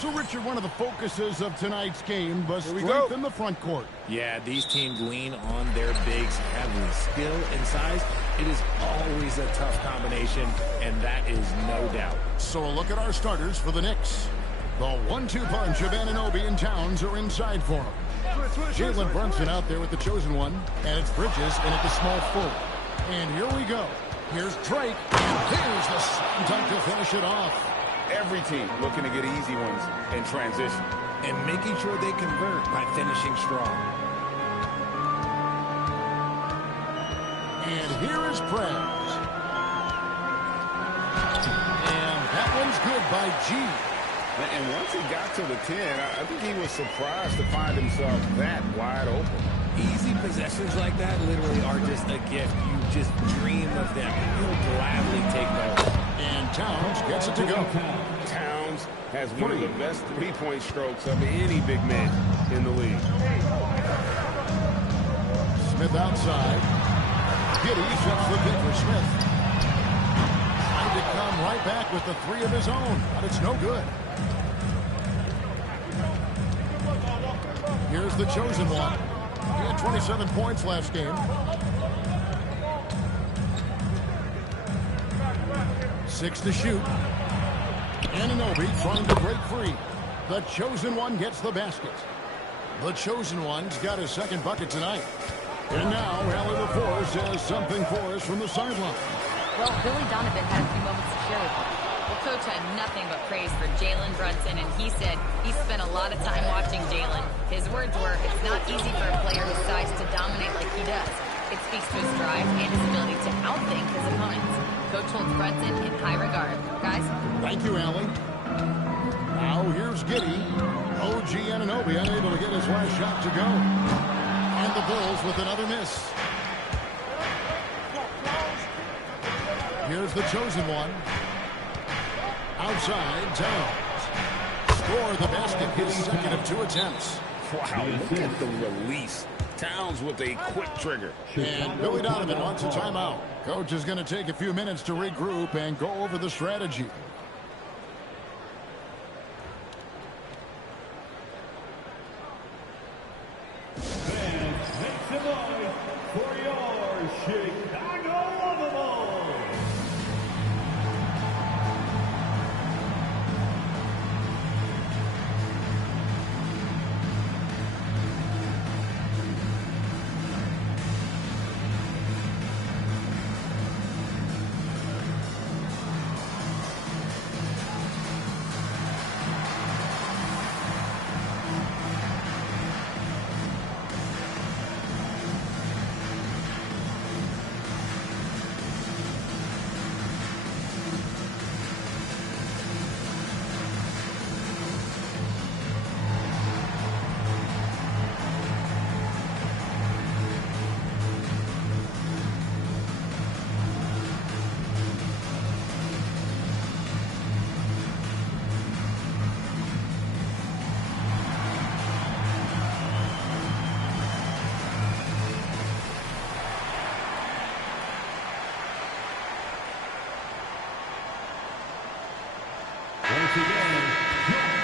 So, Richard, one of the focuses of tonight's game was strength in the front court. Yeah, these teams lean on their bigs heavily. Skill and size, it is always a tough combination, and that is no doubt. So a look at our starters for the Knicks. The 1-2 punch of Anunoby and Towns are inside for him. Jalen Brunson out there with the chosen one, and it's Bridges in at the small forward. And here we go. Here's Drake, and there's the slam dunk to finish it off. Every team looking to get easy ones in transition. And making sure they convert by finishing strong. And here is Prez. And that one's good by G. And once he got to the 10, I think he was surprised to find himself that wide open. Easy possessions like that literally are just a gift. You just dream of them. You'll gladly take those. And Towns gets it to go. Towns has one of the best three-point strokes of any big man in the league. Smith outside. Giddey sets the pick for Smith. Trying to come right back with the three of his own, but it's no good. Here's the chosen one. He had 27 points last game. 6 to shoot. Anunoby trying to break free. The chosen one gets the basket. The chosen one's got his second bucket tonight. And now, Allie LaForce has something for us from the sideline. Well, Billy Donovan had a few moments to share with me. The coach had nothing but praise for Jalen Brunson, and he said he spent a lot of time watching Jalen. His words were, it's not easy for a player his size to dominate like he does. It speaks to his drive and his ability to outthink his opponents. Coach holds Brunson in high regard. Guys? Thank you, Allie. Now here's Giddey. OG Anunoby unable to get his last shot to go. And the Bulls with another miss. Here's the chosen one. Outside, Towns. Score the basket, his second of 2 attempts. Wow, look at the release. Towns with a quick trigger. And Billy Donovan wants a timeout. Coach is going to take a few minutes to regroup and go over the strategy. Make some noise for your Chicago Lovables.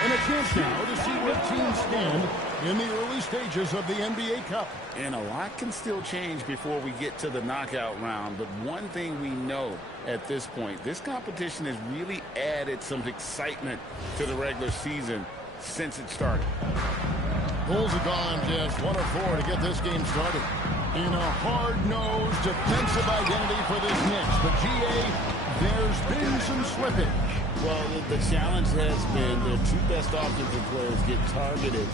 And a chance now to see where teams stand in the early stages of the NBA Cup. And a lot can still change before we get to the knockout round. But one thing we know at this point, this competition has really added some excitement to the regular season since it started. Bulls have gone just 1 of 4 to get this game started. In a hard-nosed defensive identity for this Knicks. But, GA, there's been some slippage. Well, the challenge has been their 2 best offensive players get targeted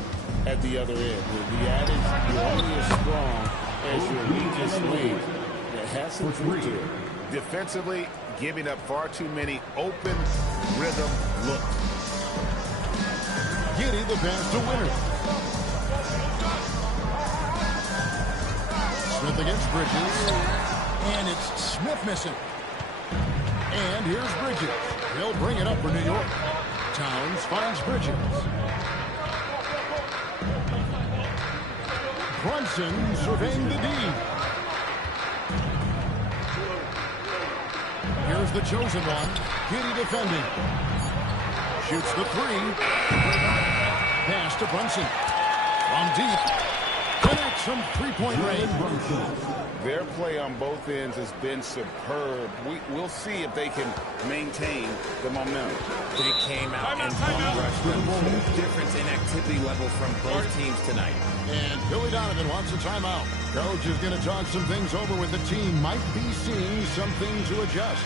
at the other end. The adage, you're only as strong as your weakest link. That has some truth to it. Defensively, giving up far too many open rhythm looks. Giddey the pass to Winner. Smith against Bridges. And it's Smith missing. And here's Bridges. He'll bring it up for New York. Towns finds Bridges. Brunson surveying the D. Here's the chosen one. Giddey defending. shoots the three. Pass to Brunson. From deep. Connects from three-point range. Their play on both ends has been superb. We'll see if they can maintain the momentum. They came out and rushed them. Huge difference in activity level from both teams tonight. And Billy Donovan wants a timeout. Coach is going to talk some things over with the team. Might be seeing something to adjust.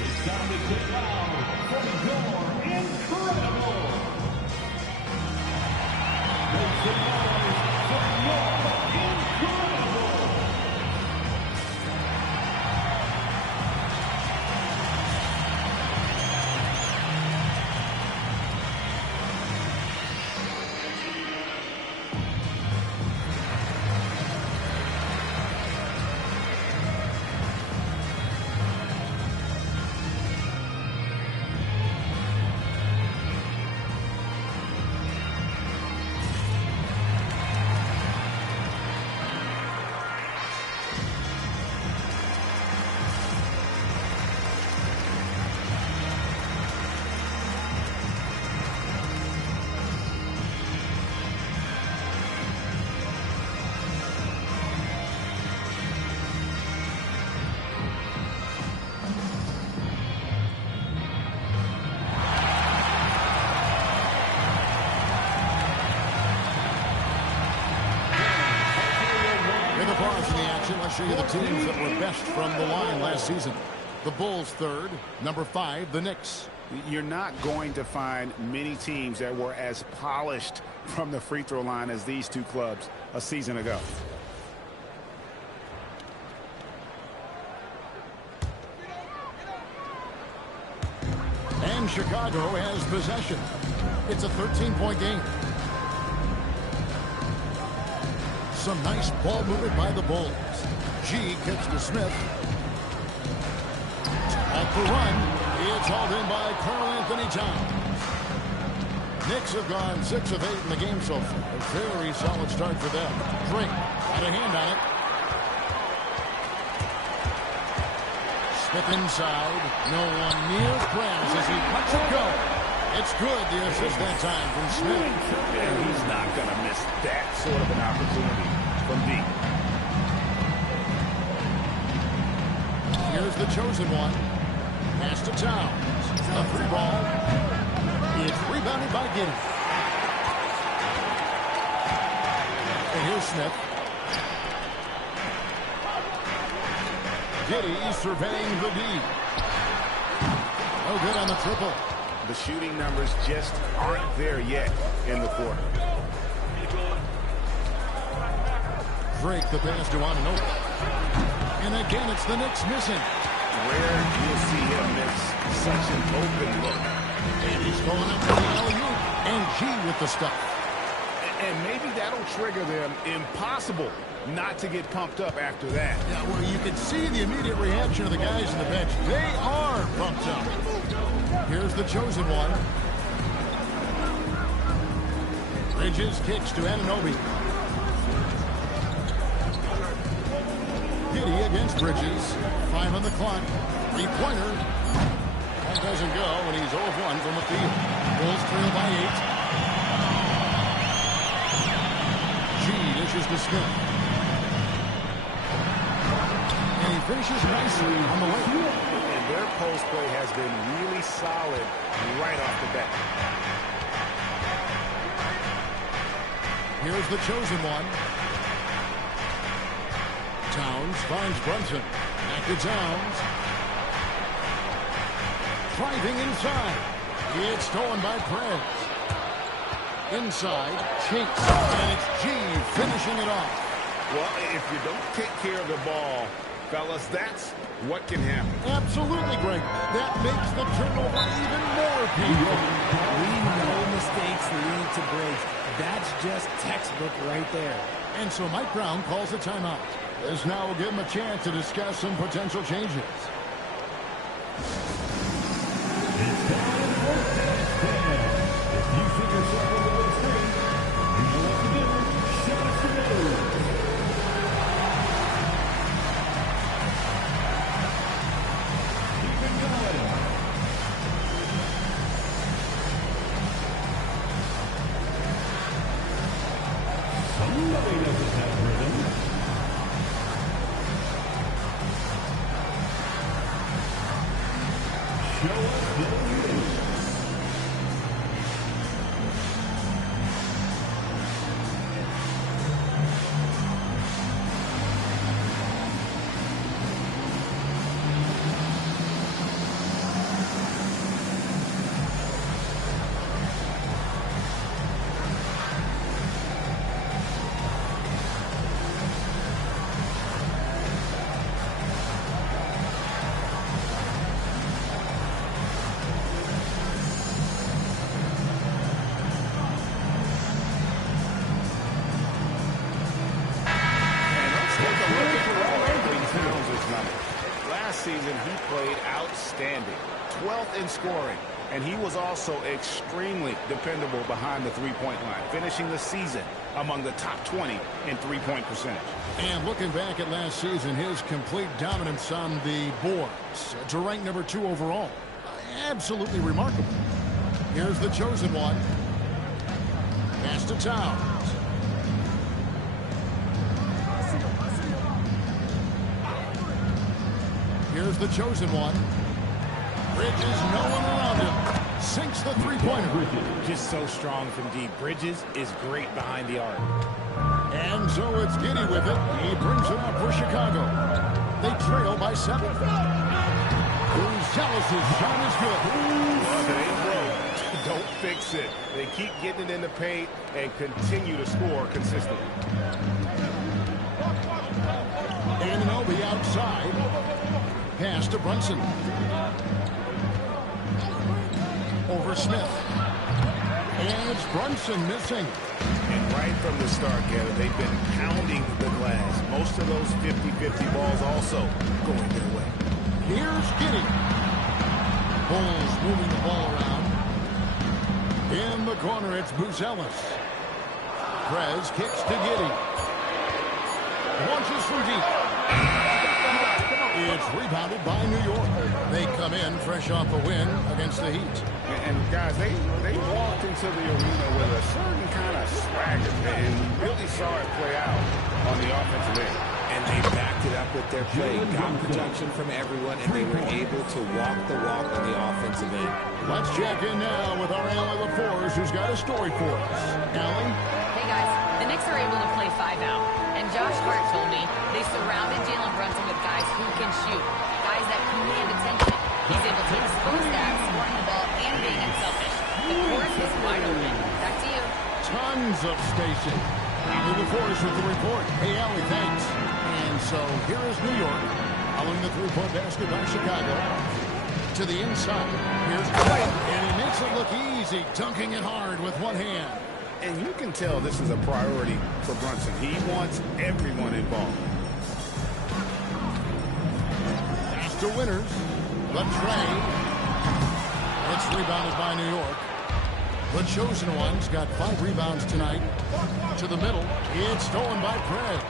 It's time to take out from your incredible. Make some noise for your incredible. Let's show you the teams that were best from the line last season. The Bulls third, number 5, the Knicks. You're not going to find many teams that were as polished from the free throw line as these two clubs a season ago. And Chicago has possession. It's a 13-point game. Some nice ball movement by the Bulls. G kicks to Smith. At the run, it's hauled in by Karl Anthony Towns. Knicks have gone 6 of 8 in the game so far. A very solid start for them. Drake got a hand on it. Smith inside. No one near Krause as he lets it go. It's good, the assist that time from Smith. And he's not going to miss that sort of an opportunity from deep. Here's the chosen one. Pass to Towns. A free ball. It's rebounded by Giddey. And here's Smith. Giddey surveying the D. No good on the triple. The shooting numbers just aren't there yet in the quarter. Drake the pass to Anunoby. And again, it's the Knicks missing. Rare you'll see him miss such an open look. And he's going up for the alley-oop. And G with the stuff. And maybe that'll trigger them. Impossible not to get pumped up after that. Yeah, well, you can see the immediate reaction of the guys in the bench. They are pumped up. Here's the chosen one. Bridges kicks to Anunoby. Giddey against Bridges. 5 on the clock. 3-pointer. That doesn't go, and he's 0 of 1 from the field. Bulls trail by 8. G dishes to Smith. And he finishes nicely on the way. And their post play has been really solid right off the bat. Here's the chosen one. Towns finds Brunson. Back to Towns. Driving inside. It's stolen by Prez. Inside, Chase. And it's G finishing it off. Well, if you don't take care of the ball, fellas, that's what can happen. Absolutely, Greg. That makes the turnover even more painful. We know mistakes lead to breaks. That's just textbook right there. And so Mike Brown calls a timeout. This now will give him a chance to discuss some potential changes. It's time for Dance Dance. If you think yourself a little thing, you know what to do. Show us the move. Show us the lead. Last season, he played outstanding, 12th in scoring, and he was also extremely dependable behind the three-point line, finishing the season among the top 20 in three-point percentage. And looking back at last season, his complete dominance on the boards to rank number 2 overall. Absolutely remarkable. Here's the chosen one. Pass to Towns. Here's the chosen one. Bridges, no one around him. Sinks the three-pointer. Just so strong from deep. Bridges is great behind the arc. And so it's Giddey with it. He brings it up for Chicago. They trail by 7. Buzelis' shot is good. Well, it ain't broke. Don't fix it. They keep getting it in the paint and continue to score consistently. Anunoby outside. Pass to Brunson. Over Smith. And it's Brunson missing. And right from the start, Kevin, they've been pounding the glass. Most of those 50-50 balls also going their way. Here's Giddey. Bulls moving the ball around. In the corner, it's Buzelis. Prez kicks to Giddey. Launches from deep. It's rebounded by New York. They come in fresh off a win against the Heat. And guys, they walked into the arena with a certain kind of swagger, and you really saw it play out on the offensive end. And they backed it up with their play. Got production from everyone, and they were able to walk the walk on the offensive end. Let's check in now with our Allie LaForce, who's got a story for us. Allie? Hey, guys. The Knicks are able to play 5 out. And Josh Hart told me they surrounded Jalen Brunson with guys who can shoot, guys that command attention. He's able to expose that, scoring the ball, and being unselfish. The court is wide open. Back to you. Tons of spacing. Allie LaForce with the report. Hey, Allie, thanks. And so here is New York, following the three-point basket by Chicago. To the inside. Here's Clay, and he makes it look easy, dunking it hard with one hand. And you can tell this is a priority for Brunson. He wants everyone involved. Pass to Winters. The tray. It's rebounded by New York. The chosen one's got 5 rebounds tonight. To the middle. It's stolen by Prez.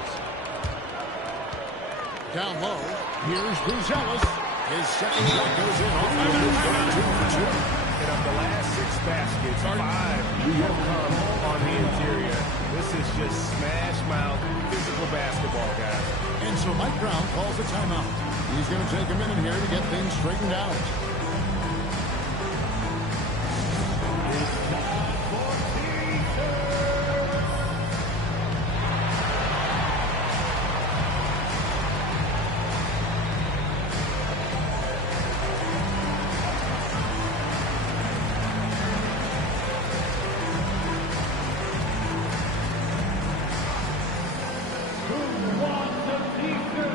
Down low. Here's Buzelis. His second shot goes in. Off the other 2 for 2. And of the last 6 baskets, 5 have come on the interior. This is just smash mouth physical basketball, guys. And so Mike Brown calls a timeout. He's going to take a minute here to get things straightened out. It's time for teasers. Who wants a teaser?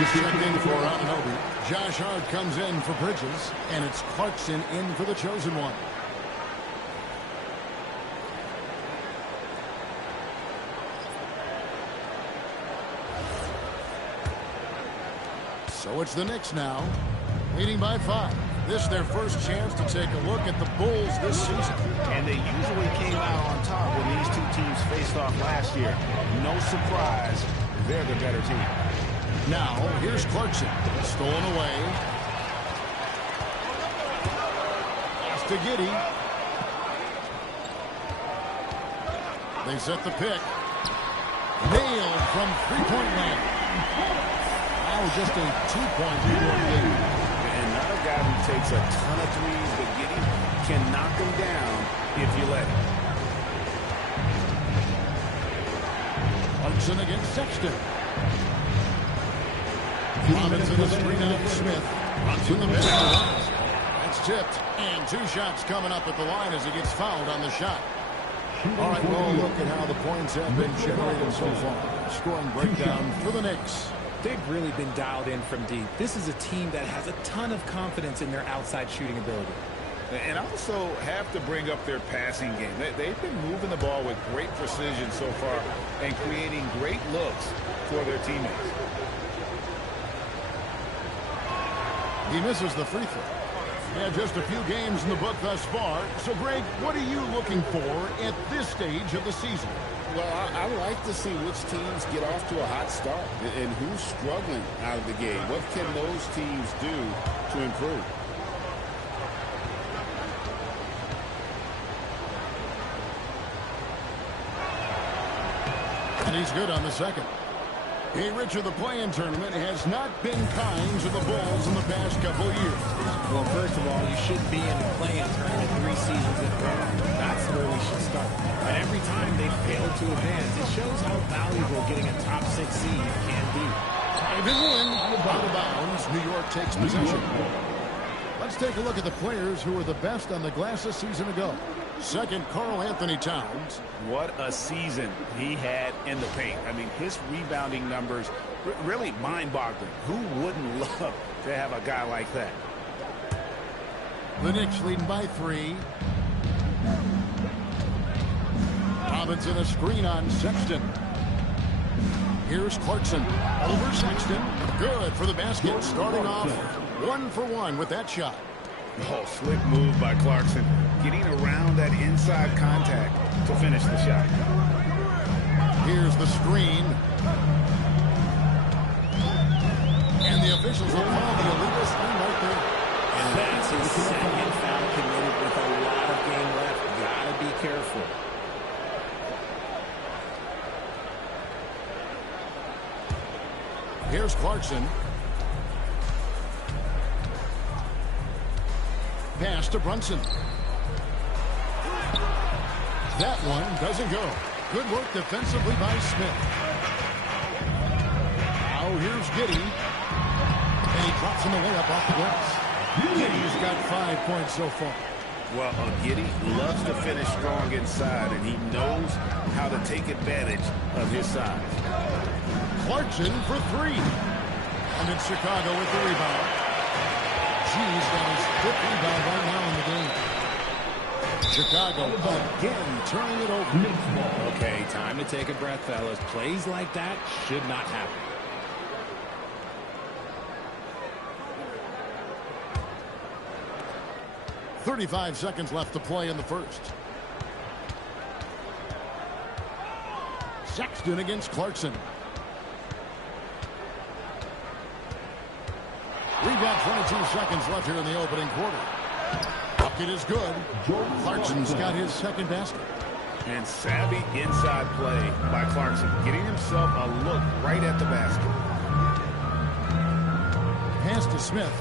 is checked in for Anunoby. Josh Hart comes in for Bridges, and it's Clarkson in for the chosen one. So it's the Knicks now, leading by 5. This their first chance to take a look at the Bulls this season. And they usually came out on top when these two teams faced off last year. No surprise, they're the better team. Now, here's Clarkson. Stolen away. Pass to Giddey. They set the pick. Nailed from three-point land. Now just a 2-point lead. And not a guy who takes a ton of threes, but Giddey can knock them down if you let him. Clarkson against Sexton. Robinson the screen out to Smith. Runs in the middle. That's tipped. And 2 shots coming up at the line as he gets fouled on the shot. All right, we'll look at how the points have been generated so far. Scoring breakdown for the Knicks. They've really been dialed in from deep. This is a team that has a ton of confidence in their outside shooting ability. And also have to bring up their passing game. They've been moving the ball with great precision so far and creating great looks for their teammates. He misses the free throw. Yeah, just a few games in the book thus far. So, Greg, what are you looking for at this stage of the season? Well, I like to see which teams get off to a hot start and who's struggling out of the game. What can those teams do to improve? And he's good on the second. Hey, Richard, the play-in tournament has not been kind to the Bulls in the past couple of years. Well, first of all, you shouldn't be in the play-in tournament 3 seasons in a row. That's where we should start. And every time they fail to advance, it shows how valuable getting a top 6 seed can be. Ivan Willing, out of bounds. New York takes possession. Let's take a look at the players who were the best on the glass a season ago. Second, Karl Anthony Towns. What a season he had in the paint. I mean, his rebounding numbers, really mind-boggling. Who wouldn't love to have a guy like that? The Knicks leading by 3. Robinson a screen on Sexton. Here's Clarkson over Sexton. Good for the basket. Starting off 1 for 1 with that shot. Oh, slick move by Clarkson. Getting around that inside contact to finish the shot. Here's the screen. And the officials will call the illegal screen right there. And that's his second foul committed with a lot of game left. Gotta be careful. Here's Clarkson. Pass to Brunson. That one doesn't go. Good work defensively by Smith. Now here's Giddey. And he drops him away up off the glass. Giddey's got 5 points so far. Well, Giddey loves to finish strong inside, and he knows how to take advantage of his size. Clarkson for 3. And it's Chicago with the rebound. G's got his 5th rebound right now in the game. Chicago again turning it over. Okay, time to take a breath, fellas. Plays like that should not happen. .35 seconds left to play in the first. Sexton against Clarkson. We've got 22 seconds left here in the opening quarter. Bucket is good. Clarkson's got his second basket. And savvy inside play by Clarkson, getting himself a look right at the basket. Pass to Smith.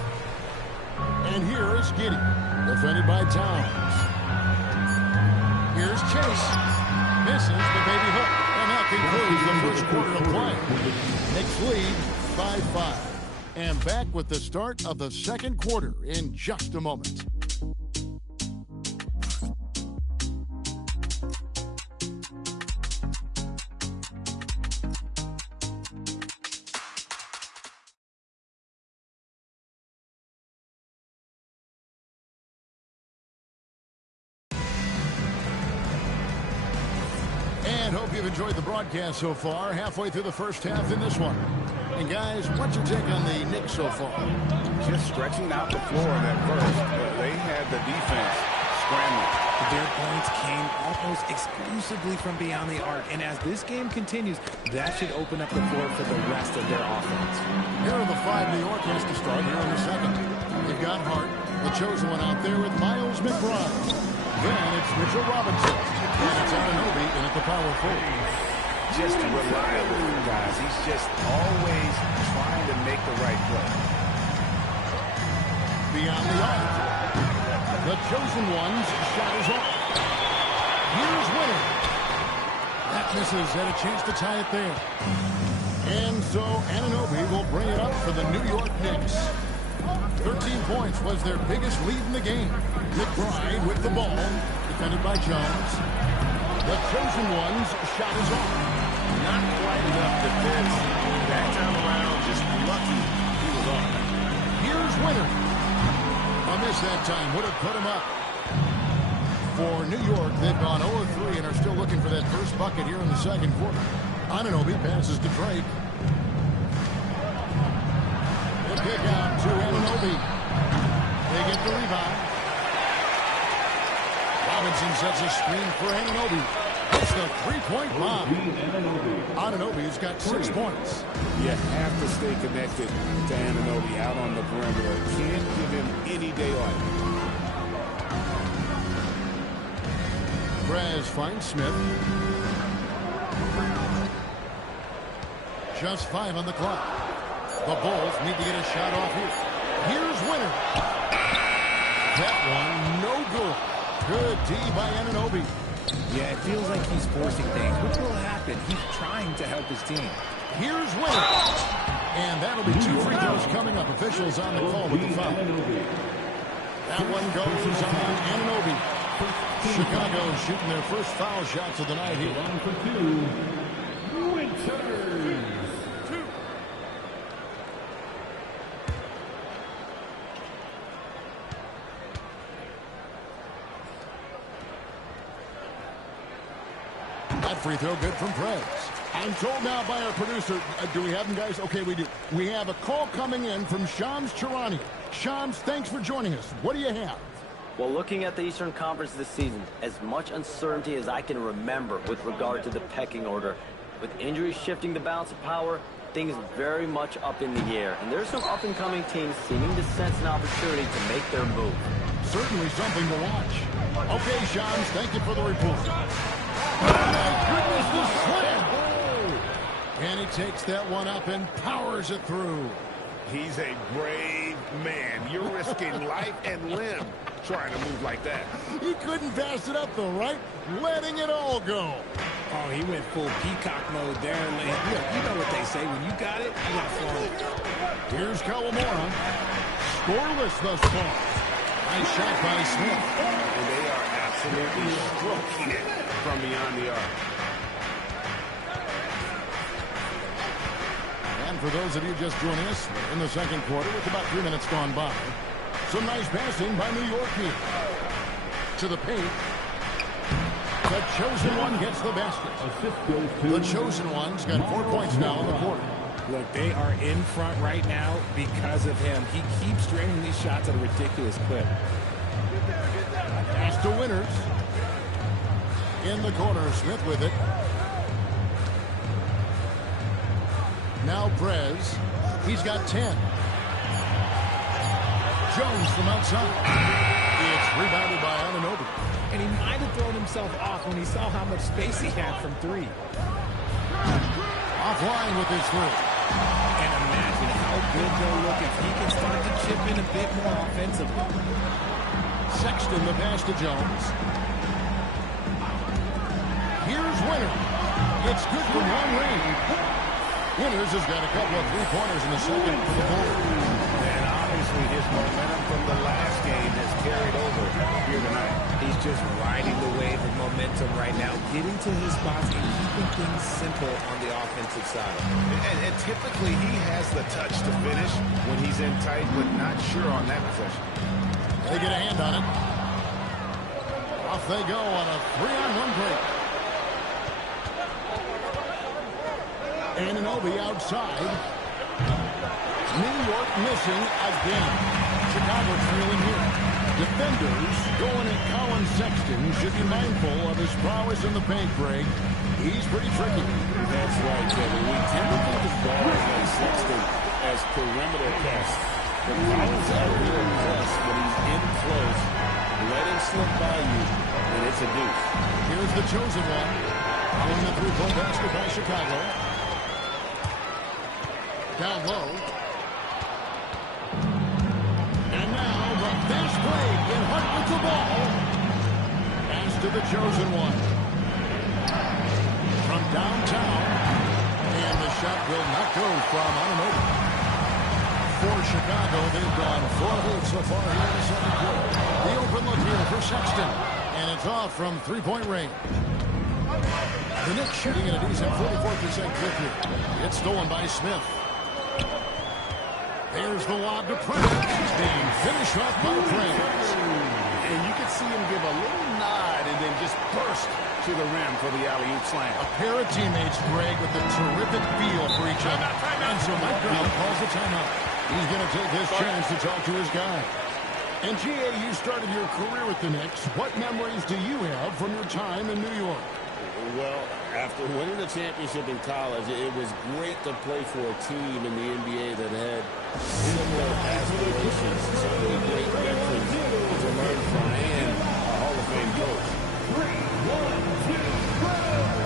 And here is Giddey, defended by Towns. Here's Chase. Misses the baby hook. And that concludes the first quarter of play. Knicks lead by 5. And back with the start of the second quarter in just a moment. you've enjoyed the broadcast so far. Halfway through the first half in this one. And guys, what's your take on the Knicks so far? Just stretching out the floor in that first. They had the defense scrambling. Their points came almost exclusively from beyond the arc. And as this game continues, that should open up the floor for the rest of their offense. Here are the 5 New York has to start here in the second. They've got Hart, the chosen one out there with Miles McBride. Then it's Mitchell Robinson. And it's Anunoby in at the power forward. Just reliable, guys. He's just always trying to make the right play. Beyond the arc. The chosen one's shot is off. Here's Winner. That misses. Had a chance to tie it there. And so Anunoby will bring it up for the New York Knicks. 13 points was their biggest lead in the game. McBride with the ball. Defended by Jones. The chosen one's shot is off. Not quite enough defense. That time around, just lucky he was off. Here's Winner. A miss that time would have put him up. For New York, they've gone 0-3 and are still looking for that first bucket here in the second quarter. Anunoby passes to Drake. The kick out to Anunoby. They get the rebound. Robinson sets a screen for Anunoby. It's the three-point bomb. Anunoby's got 6 points. You have to stay connected to Anunoby out on the perimeter. Can't give him any day off. Prez finds Smith. Just 5 on the clock. The Bulls need to get a shot off here. Here's Winner. That one, no good. Good D by Anunoby. Yeah, it feels like he's forcing things. Which will happen? He's trying to help his team. Here's Winner. And that'll be 2 free throws coming up. Officials on the call with the foul. That one goes on Anunoby. Chicago shooting their first foul shots of the night here. On for 2. Winters. That free throw good from Prez. I'm told now by our producer, do we have them, guys? Okay, we do. We have a call coming in from Shams Charania. Shams, thanks for joining us. What do you have? Well, looking at the Eastern Conference this season, as much uncertainty as I can remember with regard to the pecking order, with injuries shifting the balance of power, things very much up in the air. And there's some up-and-coming teams seeming to sense an opportunity to make their move. Certainly something to watch. Okay, Shams, thank you for the report. Oh, my goodness, the slam! And he takes that one up and powers it through. He's a brave man. You're risking life and limb trying to move like that. He couldn't pass it up, though, right? Letting it all go. Oh, he went full peacock mode there. You know what they say. When you got it, you got flaunt it. Here's Kawamura. Scoreless thus far. Nice shot by Smith. And they are absolutely stroking it from beyond the arc. And for those of you just joining us, in the second quarter with about 3 minutes gone by, some nice passing by New York here. To the paint. The chosen one gets the basket. The chosen one's got 4 points now in the quarter. Look, they are in front right now because of him. He keeps draining these shots at a ridiculous clip. Pass to Winners. In the corner, Smith with it. Now Prez. He's got 10. Jones from outside. It's rebounded by Anunoby. And he might have thrown himself off when he saw how much space he had from 3. Offline with his 3. And imagine how good they'll look if he can start to chip in a bit more offensively. Sexton the pass to Jones. Here's Winner. It's good from long range. Winners has got a couple of 3-pointers in the second for the Bulls. And obviously his momentum from the last game has carried over here tonight. He's just riding the wave of momentum right now, getting to his spots and keeping things simple on the offensive side. And typically he has the touch to finish when he's in tight, but not sure on that possession. They get a hand on it. Off they go on a 3-on-1 break. Anunoby outside. New York missing again. Chicago trailing here. Defenders going at Colin Sexton should be mindful of his prowess in the paint, Greg. He's pretty tricky. That's right, Kevin. We tend to think of guards like Sexton as perimeter pests. But Collins out here in press when he's in close. Let him slip by you, and it's a deuce. Here's the chosen one. Following the three-point basket by Chicago. Down low. And now the fast break, and Hart with the ball. Pass to the chosen one. From downtown. And the shot will not go from Anunoby. For Chicago, they've gone 4 of 8 so far here in the second quarter. The open look here for Sexton. And it's off from three-point range. The Knicks shooting at a decent 44% clip here. It's stolen by Smith. There's the lob to Prince. Being finished off by Prince. And you can see him give a little nod and then just burst to the rim for the alley-oop slam. A pair of teammates, Greg, with a terrific feel for each other. And so Mike Brown calls a timeout. He's going to take this chance to talk to his guy. And G.A., you started your career with the Knicks. What memories do you have from your time in New York? Well, after winning the championship in college, it was great to play for a team in the NBA that had similar aspirations. So many great veterans to learn from and a Hall of Fame coach. 3, 1, 2, go!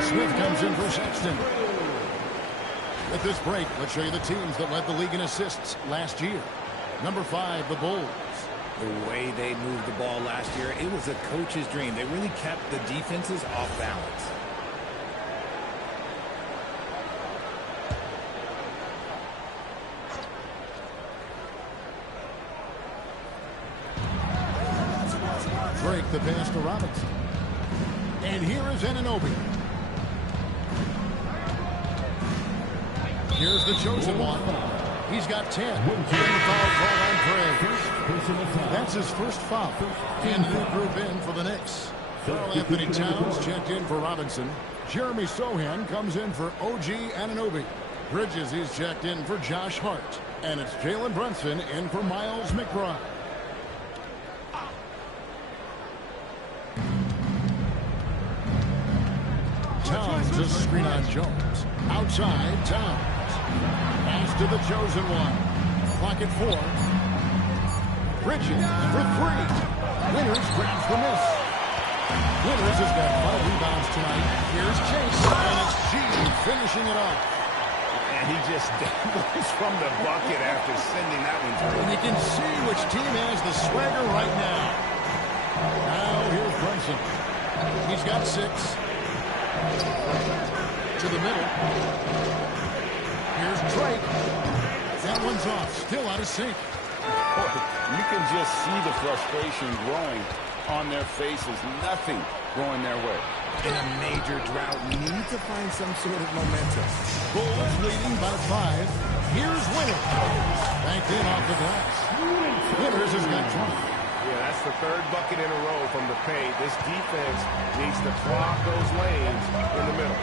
Smith comes in for Sexton. With this break, let's show you the teams that led the league in assists last year. Number 5, the Bulls. The way they moved the ball last year, it was a coach's dream. They really kept the defenses off balance. Drake the pass to Robinson. And here is Anunoby. Here's the chosen one. He's got 10. And the foul call on Praise. That's his first foul. And the new group in for the Knicks. Karl Anthony Towns checked in for Robinson. Jeremy Sohan comes in for OG Anunoby. Bridges, he's checked in for Josh Hart. And it's Jalen Brunson in for Miles McBride. Towns, a screen on Jones. Outside, Towns. Pass to the chosen one. Clock at 4. Bridges for 3. Winters grabs the miss. Winters has got 5 rebounds tonight. Here's Chase, and it's G finishing it off. And he just dangles from the bucket after sending that one through. And you can see which team has the swagger right now. Now here's Brunson. He's got 6. To the middle. Here's Drake. That one's off. Still out of sync. You can just see the frustration growing on their faces. Nothing going their way. In a major drought, need to find some sort of momentum. Bulls leading by 5. Here's Winters. Banked in off the glass. Winters has got 20. Yeah, that's the 3rd bucket in a row from the paint. This defense needs to clog those lanes in the middle.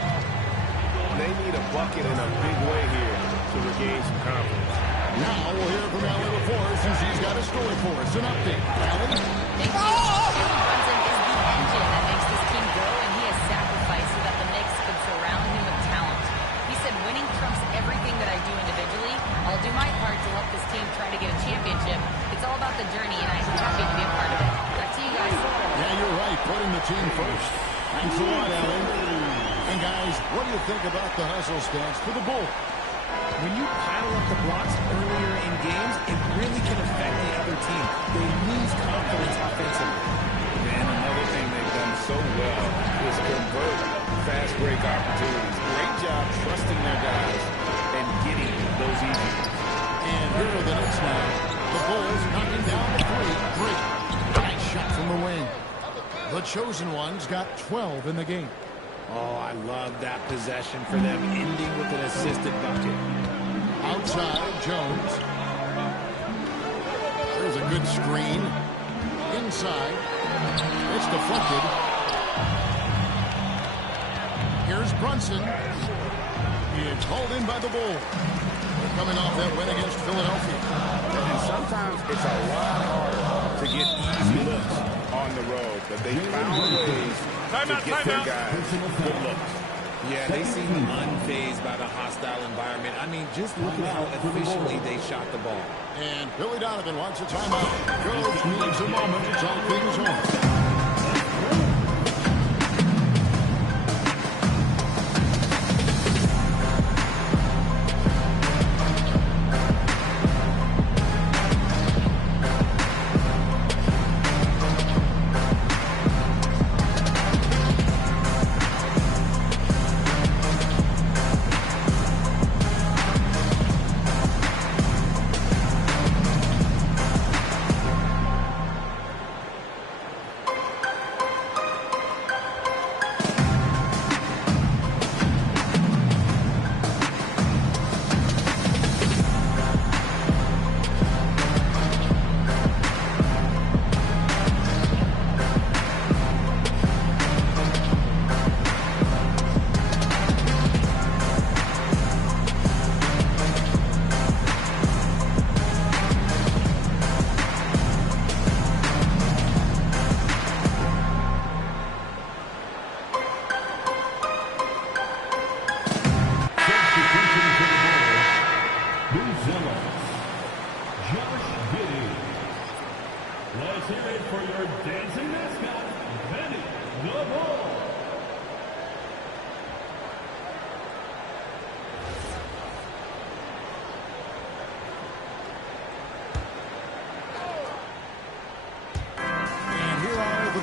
They need a bucket in a big way here to regain some confidence. Now we'll hear from Allie LaForce, since he's got a story for us. An update. Allie? Thank you. Jalen Brunson is the engine that makes this team go, and he has sacrificed so that the Knicks could this team try to get a championship. It's all about the journey, and I'm happy to be a part of it. Back to you guys. Yeah, you're right. Putting the team first. Thanks a lot, Allen. And guys, what do you think about the hustle stance for the Bulls? When you pile up the blocks earlier in games, it really can affect the other team. They lose confidence offensively. And another thing they've done so well is convert fast break opportunities. Great job trusting their guys and getting those easy. And here are the Knicks now. The Bulls knocking down the three. Nice shot from the wing. The chosen ones got 12 in the game. Oh, I love that possession for them, ending with an assisted bucket. Outside, Jones. There's a good screen. Inside. It's deflected. Here's Brunson. It's hauled in by the Bulls. They're coming off that win against Philadelphia. And sometimes it's a lot harder to get easy looks on the road, but they found ways to get their guys good looks. Yeah, they seem unfazed by the hostile environment. I mean, just look at how efficiently they shot the ball. And Billy Donovan wants a timeout. Coach needs a moment to talk things over.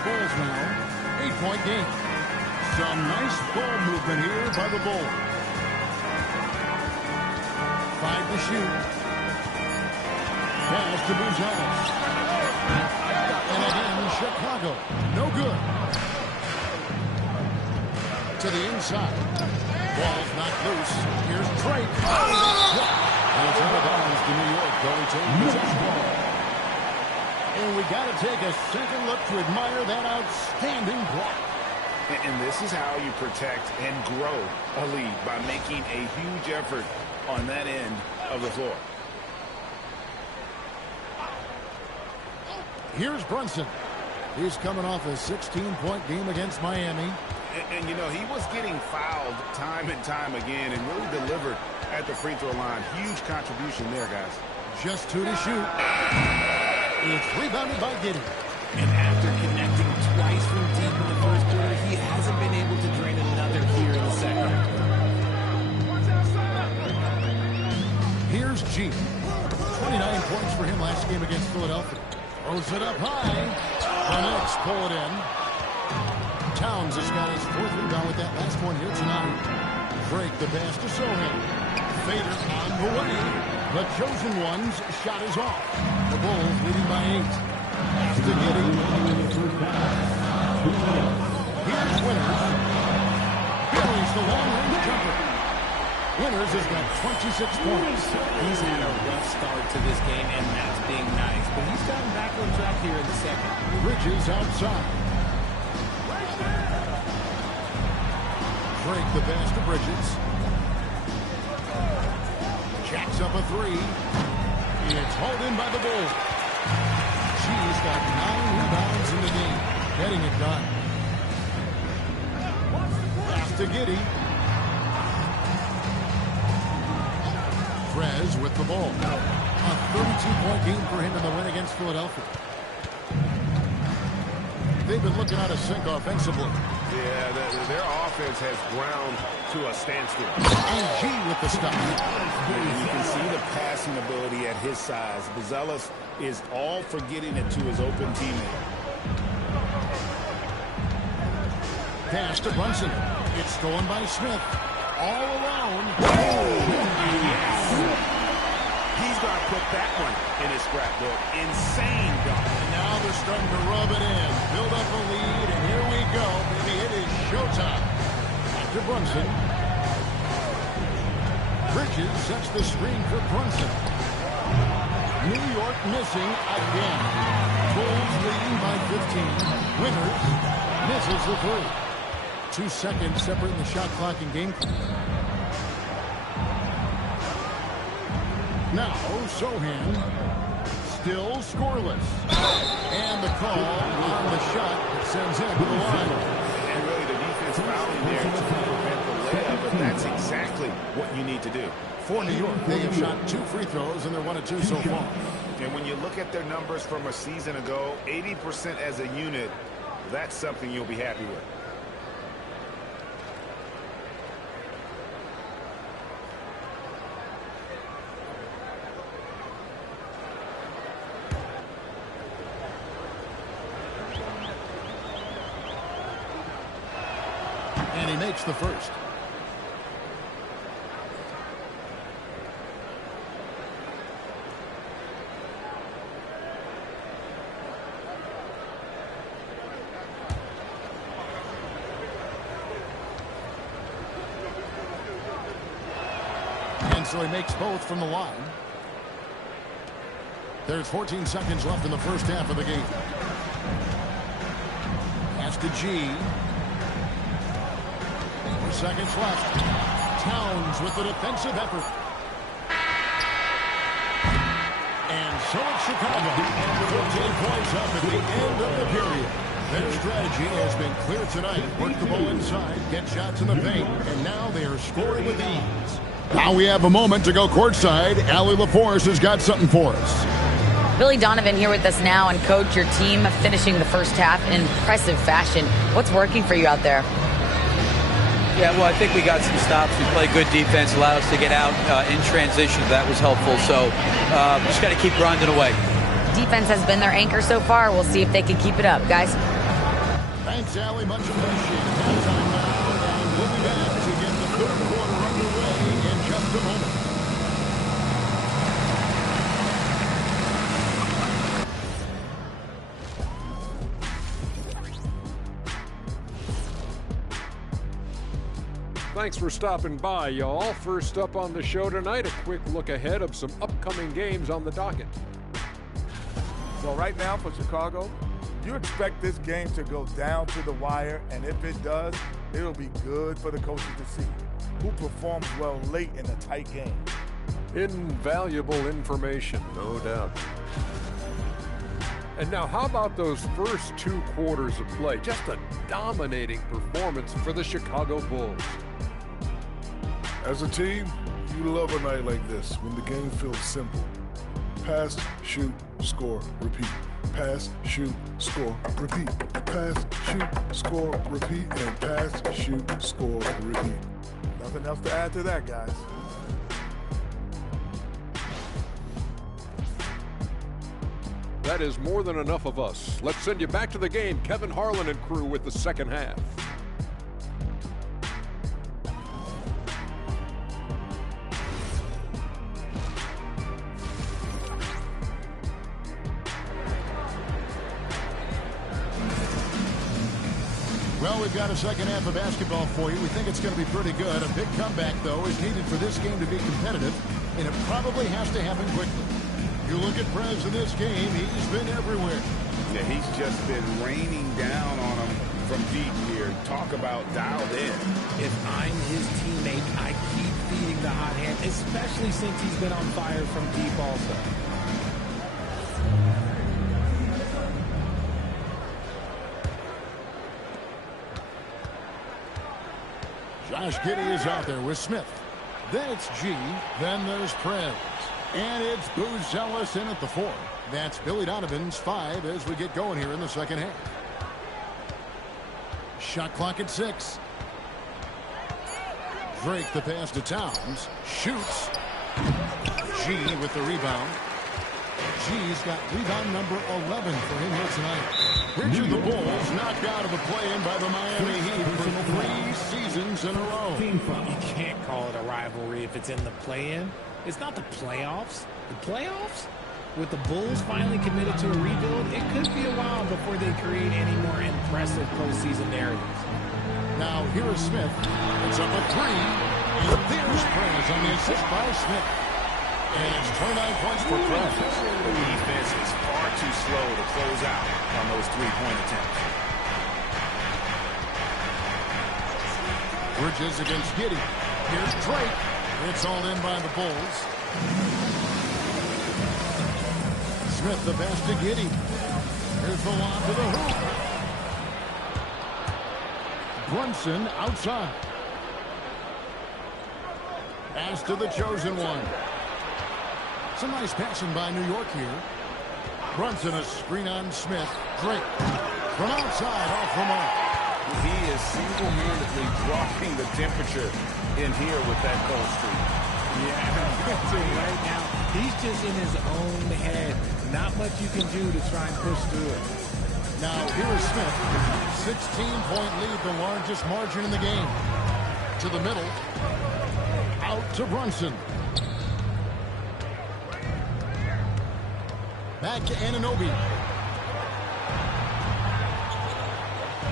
Bulls now. 8-point game. Some nice ball movement here by the Bulls. 5 to shoot. Pass to Buzelis. And again, Chicago. No good. To the inside. Ball's not loose. Here's Drake. And it's out of bounds to New York. Going to possession. And we got to take a second look to admire that outstanding block. And this is how you protect and grow a lead, by making a huge effort on that end of the floor. Here's Brunson. He's coming off a 16-point game against Miami. And, you know, he was getting fouled time and time again and really delivered at the free throw line. Huge contribution there, guys. Just 2 to shoot. It's rebounded by Giddey. And after connecting twice from deep in the first quarter, he hasn't been able to drain another here in the second. Here's G. 29 points for him last game against Philadelphia. Throws it up high. The Knicks pull it in. Towns has got his 4th rebound with that last one here tonight. Drake the pass to Sohan. Fader on the way. The chosen one's shot is off. The Bulls leading by 8. To Giddey. Here's Winters. Buries the long-range jumper. Winters has got 26 points. He's had a rough start to this game, and that's being nice. But he's gotten back on track here in the second. Bridges outside. Drake the pass to Bridges. Jacks up a 3. It's hauled in by the Bulls. She's got 9 rebounds in the game. Getting it done. Pass to Giddey. Trez with the ball. A 32-point game for him in the win against Philadelphia. They've been looking out of sync offensively. Yeah, their offense has ground to a standstill. And G with the stop. You can see the passing ability at his size. Buzelis is all for getting it to his open teammate. Pass to Brunson. It's stolen by Smith. All alone. He's going to put that one in his scrapbook. Insane dunk. And now they're starting to rub it in. Build up a lead, and here we go. Maybe it is showtime. After Brunson. Bridges sets the screen for Brunson. New York missing again. Bulls leading by 15. Winters misses the three. 2 seconds separating the shot clock and game clock. Now, Sohan still scoreless. And the call on the shot that sends him to the line. And really the defense fouling there to prevent the layup, but that's exactly what you need to do. For New York, they have shot 2 free throws, and they're 1 of 2 so far. And when you look at their numbers from a season ago, 80% as a unit, that's something you'll be happy with. And he makes the first. And so he makes both from the line. There's 14 seconds left in the first half of the game. Pass to G. 4 seconds left. Towns with the defensive effort. And so it's Chicago. 14 points up at the end of the period. Their strategy has been clear tonight. Work the ball inside, get shots in the paint, and now they are scoring with ease. Now we have a moment to go courtside. Allie LaForce has got something for us. Billy Donovan here with us now, and Coach, your team finishing the first half in impressive fashion. What's working for you out there? Yeah, well, I think we got some stops. We played good defense, allowed us to get out in transition. That was helpful. So just got to keep grinding away. Defense has been their anchor so far. We'll see if they can keep it up, guys. Thanks, Allie. Much appreciated. Halftime now, and we'll be back to get the third quarter underway in just a moment. Thanks for stopping by, y'all. First up on the show tonight, a quick look ahead of some upcoming games on the docket. So right now for Chicago, you expect this game to go down to the wire, and if it does, it'll be good for the coaches to see who performs well late in a tight game. Invaluable information, no doubt. And now, how about those first 2 quarters of play? Just a dominating performance for the Chicago Bulls. As a team, you love a night like this when the game feels simple. Pass, shoot, score, repeat. Pass, shoot, score, repeat. Pass, shoot, score, repeat. And pass, shoot, score, repeat. Nothing else to add to that, guys. That is more than enough of us. Let's send you back to the game. Kevin Harlan and crew with the second half. Well, we've got a second half of basketball for you. We think it's going to be pretty good. A big comeback, though, is needed for this game to be competitive, and it probably has to happen quickly. You look at Prez in this game, he's been everywhere. Yeah, he's just been raining down on him from deep here. Talk about dialed in. If I'm his teammate, I keep feeding the hot hand, especially since he's been on fire from deep also. Josh Giddey is out there with Smith. Then it's G. Then there's Prez. And it's Booz Ellis in at the 4. That's Billy Donovan's 5 as we get going here in the second half. Shot clock at 6. Drake the pass to Towns. Shoots. G with the rebound. G's got rebound number 11 for him here tonight. Richard the Bulls knocked out of the play-in by the Miami Heat for 3 seasons in a row. You can't call it a rivalry if it's in the play-in. It's not the playoffs. The playoffs? With the Bulls finally committed to a rebuild, it could be a while before they create any more impressive postseason narratives. Now here is Smith. It's up a 3. And there's Prez on the assist by Smith. And it's 29 points for Prez. The defense is far too slow to close out on those 3-point attempts. Bridges against Giddey. Here's Drake. It's all in by the Bulls. Smith the pass to Giddey. Here's the lob to the hoop. Brunson outside. Pass to the chosen one. Some nice passing by New York here. Brunson a screen on Smith. Drake from outside off the mark. He is single-handedly dropping the temperature in here with that cold streak. Yeah, right now, he's just in his own head. Not much you can do to try and push through it. Now, here is Smith. 16-point lead, the largest margin in the game. To the middle. Out to Brunson. Back to Anunoby.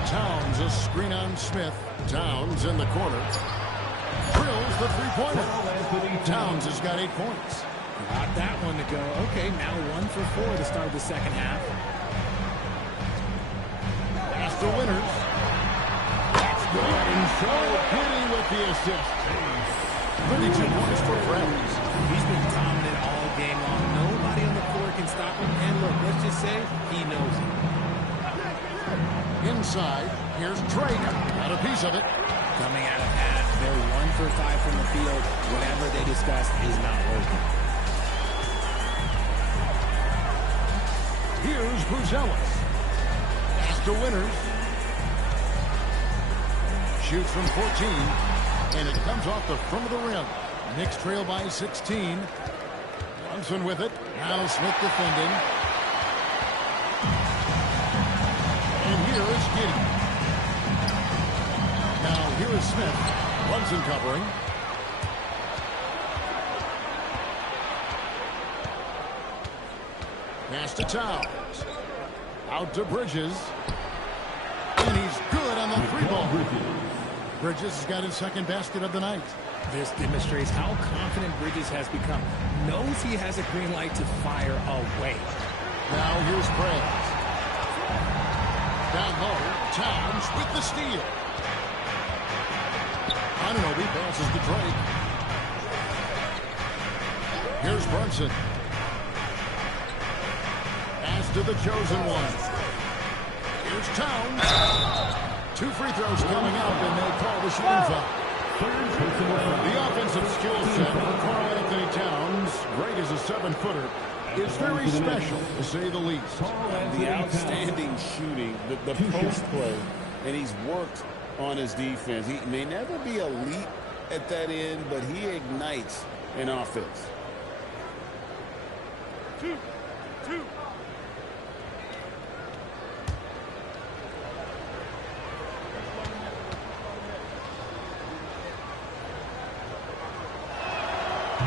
Towns a screen on Smith. Towns in the corner. Drills the three-pointer. Towns has got 8 points. Got that one to go. Okay, now 1 for 4 to start the second half. Pass to Winters. That's good. And so Giddey with the assist. 32 points for Prez. He's been dominant all game long. Nobody on the floor can stop him. And look, let's just say he knows it. Inside, here's Drake. Got a piece of it. Coming out of half, they're 1 for 5 from the field. Whatever they discuss is not working. Here's Booz Ellis. Pass to Winters. Shoots from 14. And it comes off the front of the rim. Knicks trail by 16. Brunson with it. Now Smith defending. And here is Giddey. Now here is Smith. Brunson covering. Pass to Towns. Out to Bridges. And he's good on the 3-ball. Bridges has got his second basket of the night. This demonstrates how confident Bridges has become. Knows he has a green light to fire away. Now here's Prez. Down low, Towns with the steal. Anunoby passes to Drake. Here's Brunson. Pass to the chosen one. Here's Towns. 2 free throws coming up, and they call the shooting foul. The offensive skill set for Karl Anthony Towns, great as a 7-footer, is very special, to say the least. The outstanding shooting, the post play, and he's worked on his defense. He may never be elite at that end, but he ignites an offense. 2.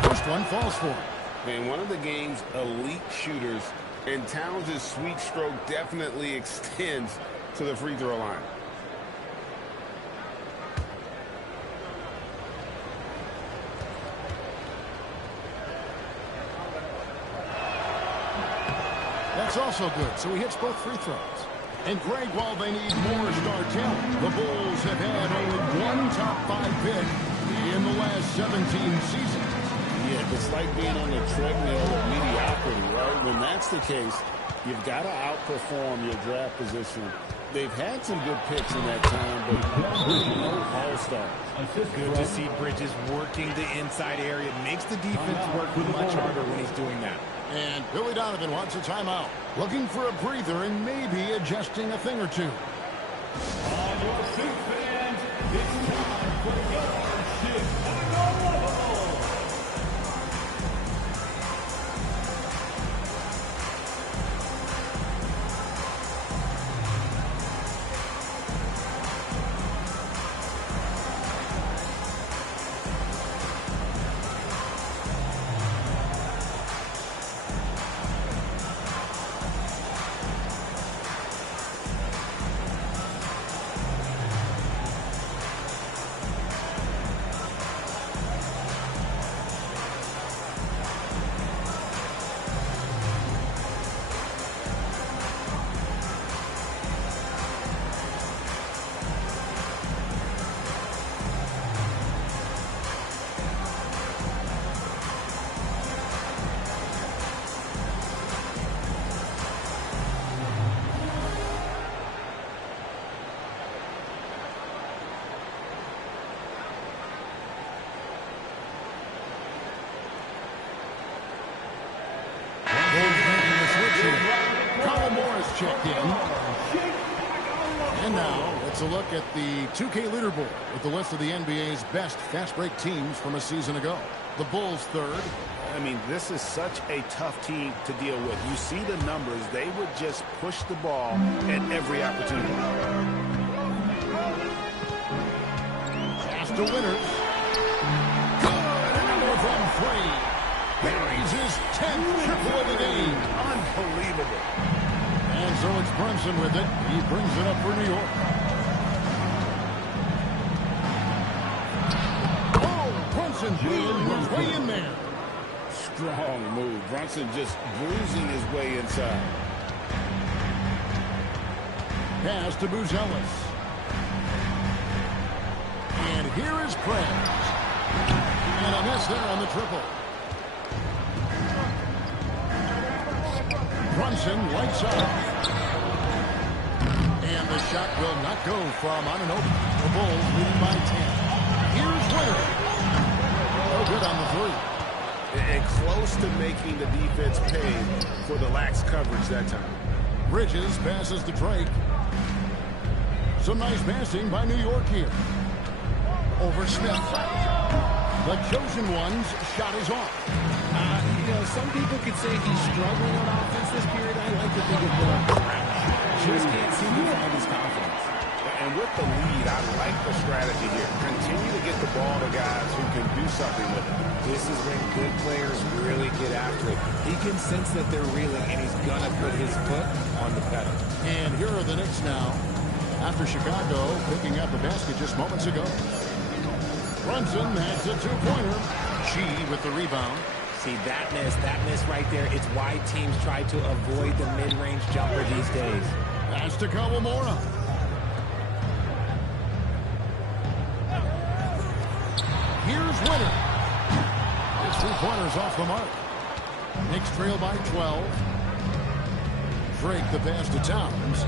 First one falls for him. Man, one of the game's elite shooters, and Towns' sweet stroke definitely extends to the free throw line. That's also good, so he hits both free throws. And Greg, while they need more star talent, the Bulls have had only one top 5 pick in the last 17 seasons. Yeah, it's like being on the treadmill of mediocrity, right? When that's the case, you've got to outperform your draft position They've had some good picks in that time, but really no all-stars. Good to see Bridges working the inside area. It makes the defense work much harder when he's doing that. And Billy Donovan wants a timeout. Looking for a breather and maybe adjusting a thing or two. On your feet, fans, it's time for your Chicago level. Checked in. And now let's a look at the 2K leaderboard with the list of the NBA's best fast break teams from a season ago. The Bulls third. I mean, this is such a tough team to deal with. You see the numbers. They would just push the ball at every opportunity. Pass to Winters. Good. And from three. Buries his 10th triple of the game. Unbelievable. And so it's Brunson with it. He brings it up for New York. Oh, Brunson feeling his way in there. Strong move. Brunson just bruising his way inside. Pass to Buzelis. And here is Krabs. And a miss there on the triple. Brunson lights up. And the shot will not go from Anunoby. The Bulls leading by 10. Here's Winter. No good on the three. And close to making the defense pay for the lax coverage that time. Bridges passes to Drake. Some nice passing by New York here. Over Smith. The chosen one's shot is off. You know, some people could say he's struggling on offense this period. I like to think of the just can't seem to find his confidence. And with the lead, I like the strategy here. Continue to get the ball to guys who can do something with it. This is when good players really get after it. He can sense that they're reeling, and he's going to put his foot on the pedal. And here are the Knicks now. After Chicago picking up a basket just moments ago. Brunson has a two-pointer. She with the rebound. See, that miss right there, it's why teams try to avoid the mid-range jumper these days. Pass to Kawamura. Here's Winter. His three-pointers off the mark. Knicks trail by 12. Drake the pass to Towns.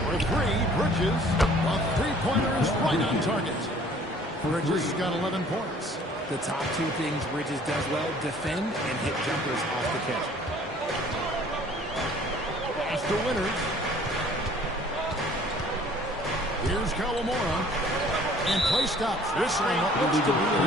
For three, Bridges. A three-pointer is right on target. Bridges has got 11 points. The top two things Bridges does well, defend and hit jumpers off the catch. Pass to Winters. Here's Kawamura. And play stops. Whistling what looks to be a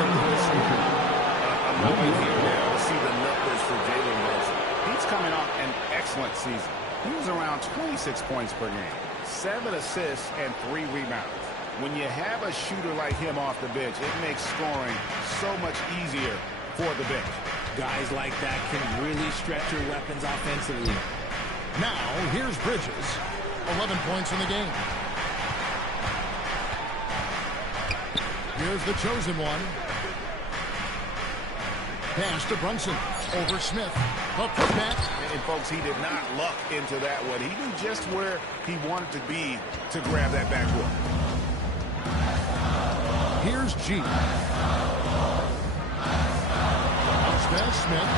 I'm looking here now to see the numbers for Jalen Brunson. He's coming off an excellent season. He was around 26 points per game, 7 assists, and 3 rebounds. When you have a shooter like him off the bench, it makes scoring so much easier for the bench. Guys like that can really stretch your weapons offensively. Now, here's Bridges. 11 points in the game. Here's the chosen one. Pass to Brunson. Over Smith. A putback. And, folks, he did not luck into that one. He knew just where he wanted to be to grab that backboard. Here's G. Spence Smith.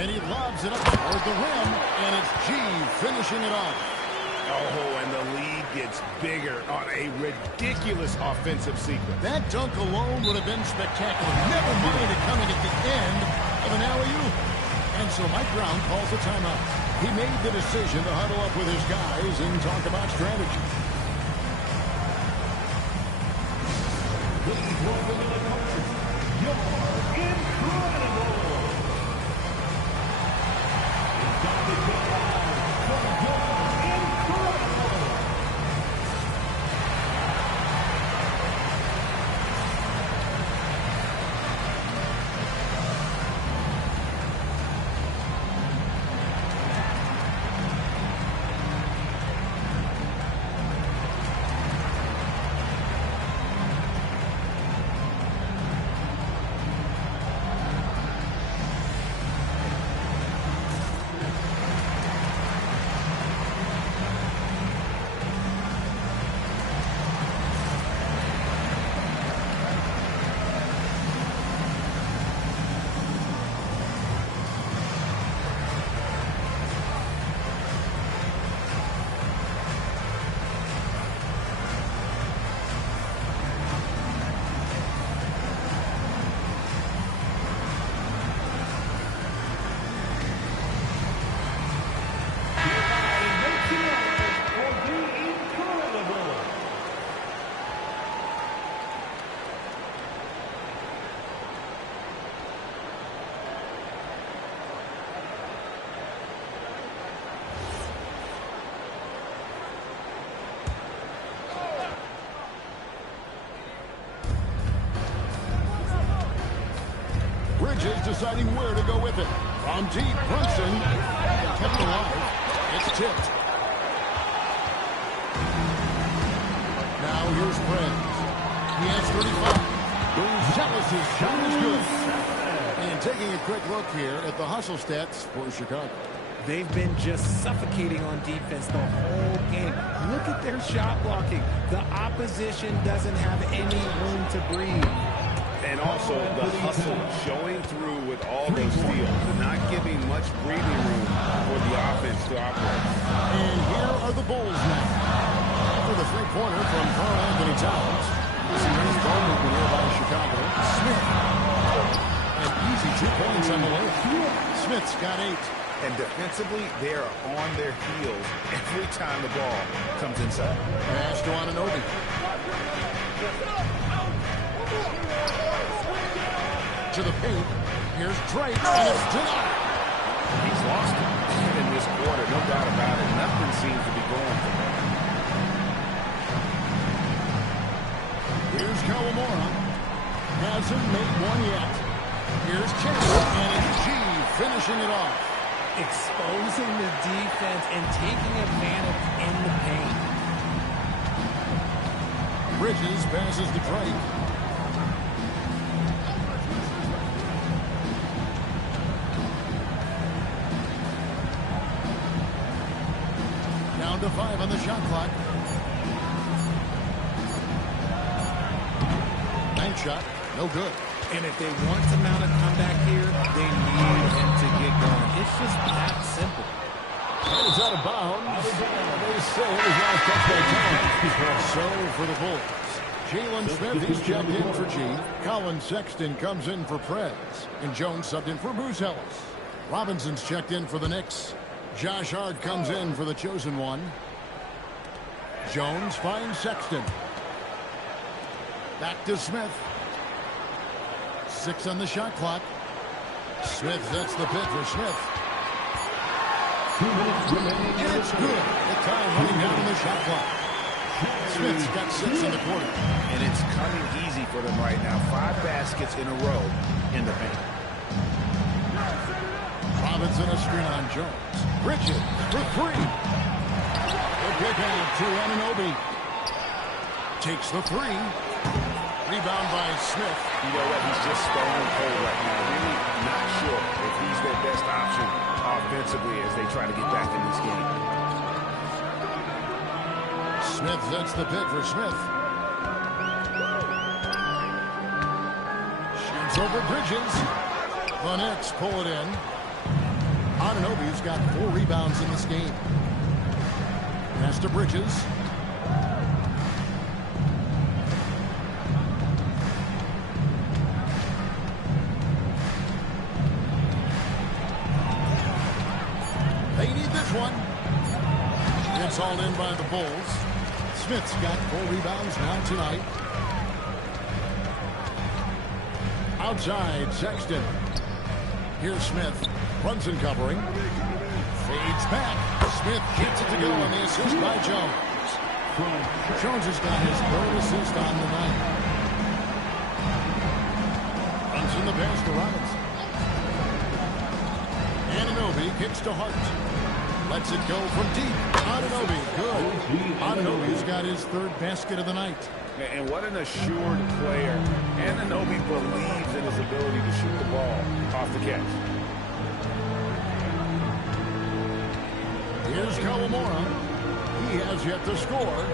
And he lobs it up toward the rim, and it's G finishing it off. Oh, and the lead gets bigger on a ridiculous offensive sequence. That dunk alone would have been spectacular. Never mind it coming at the end of an alley-oop. And so Mike Brown calls a timeout. He made the decision to huddle up with his guys and talk about strategy. Bridges deciding where to go with it. From deep, Brunson kept alive. It's tipped. Now here's Prince. He has 35. Gonzalez's shot is good. And taking a quick look here at the hustle stats for Chicago. They've been just suffocating on defense the whole game. Look at their shot blocking. The opposition doesn't have any room to breathe. And also the hustle showing through with all those steals, not giving much breathing room for the offense to operate. And here are the Bulls now. For the three-pointer from Karl-Anthony Towns. This is ball movement here by Chicago. Smith. An easy 2 points on the layup. Smith's got 8. And defensively, they are on their heels every time the ball comes inside. Pass to Anunoby. To the paint. Here's Drake, and it's denied. He's lost it in this quarter, no doubt about it. Nothing seems to be going for him. Here's Kawamura. Hasn't made one yet. Here's Chandler, and it's G finishing it off. Exposing the defense and taking advantage in the paint. Bridges passes to Drake. Down to 5 on the shot clock. Bank shot, no good. And if they want to mount a comeback here, they need him to get going. It's just that simple. It's out of bounds. They say it was last touch by time. So for the Bulls, Jalen Smith, he's checked in for G. Colin Sexton comes in for Prez. And Jones subbed in for Bruce Ellis. Robinson's checked in for the Knicks. Josh Hart comes in for the chosen one. Jones finds Sexton. Back to Smith. 6 on the shot clock. Smith, that's the pick for Smith. And it's good. The time running down on the shot clock. Smith's got 6 in the quarter. And it's coming easy for them right now. 5 baskets in a row in the paint. Robinson a screen on Jones. Bridges for 3. The pick out to Anunoby. Takes the 3. Rebound by Smith. You know what? He's just stone cold right now. Really not sure if he's their best option offensively as they try to get back in this game. Smith, that's the pick for Smith. Shoots over Bridges. The Knicks pull it in. Anunoby's got 4 rebounds in this game. Pass to Bridges. They need this one. It's all in by the Bulls. Smith's got 4 rebounds now tonight. Outside, Sexton. Here's Smith. Brunson covering. Fades back. Smith gets it to go, and the assist by Jones. Jones has got his 3rd assist on the night. Brunson the pass to Robinson. Anunoby kicks to Hart. Lets it go from deep. Anunoby, good. Anunoby's got his 3rd basket of the night. And what an assured player. Anunoby believes in his ability to shoot the ball off the catch. Here's Kawamura. He has yet to score.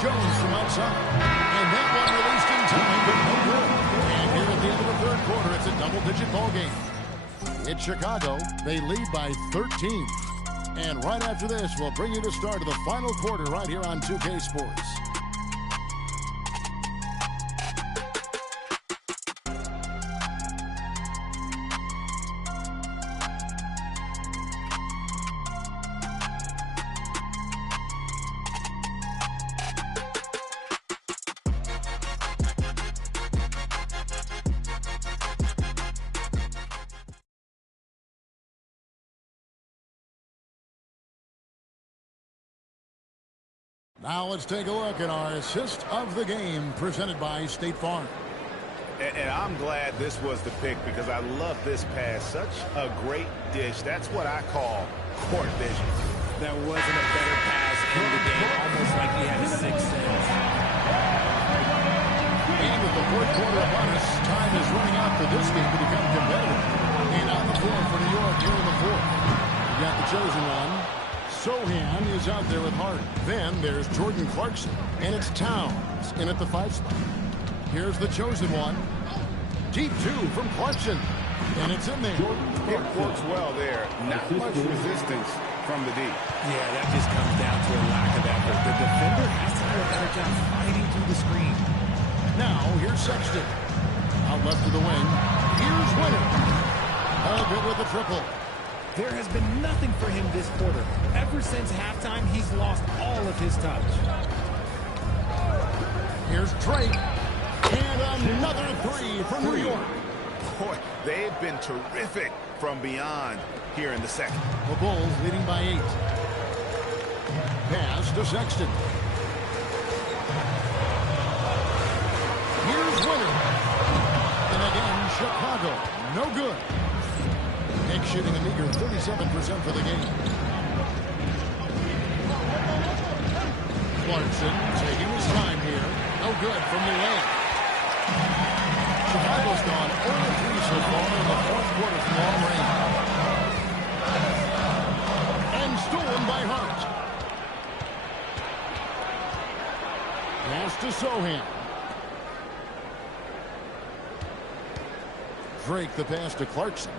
Jones from outside. And that one released in time, but no good. And here at the end of the 3rd quarter, it's a double-digit ball game. It's Chicago. They lead by 13. And right after this, we'll bring you the start of the final quarter right here on 2K Sports. Now let's take a look at our assist of the game presented by State Farm. And I'm glad this was the pick because I love this pass. Such a great dish. That's what I call court vision. There wasn't a better pass in the game, almost like he had a 6th sense. And with the 4th quarter upon us, time is running out for this game to become competitive. And on the floor for New York here in the 4th. You got the chosen one. Sohan is out there with Hart. Then there's Jordan Clarkson. And it's Towns in at the 5 spot. Here's the chosen one. Deep 2 from Clarkson. And it's in there. It works well there. Not much resistance from the D. Yeah, that just comes down to a lack of effort. The defender has to do a better job fighting through the screen. Now, here's Sexton. Out left to the wing. Here's Winner. All good with the triple. There has been nothing for him this quarter. Ever since halftime, he's lost all of his touch. Here's Drake. And another 3 from New York. Boy, they've been terrific from beyond here in the 2nd. The Bulls leading by 8. Pass to Sexton. Here's Winner. And again, Chicago. No good. Nick shooting a meager 37% for the game. Clarkson taking his time here. No good from the lane. Chicago's gone 0-3 so far in the 4th quarter from long range. And stolen by Hart. Pass to Sohan. Drake the pass to Clarkson.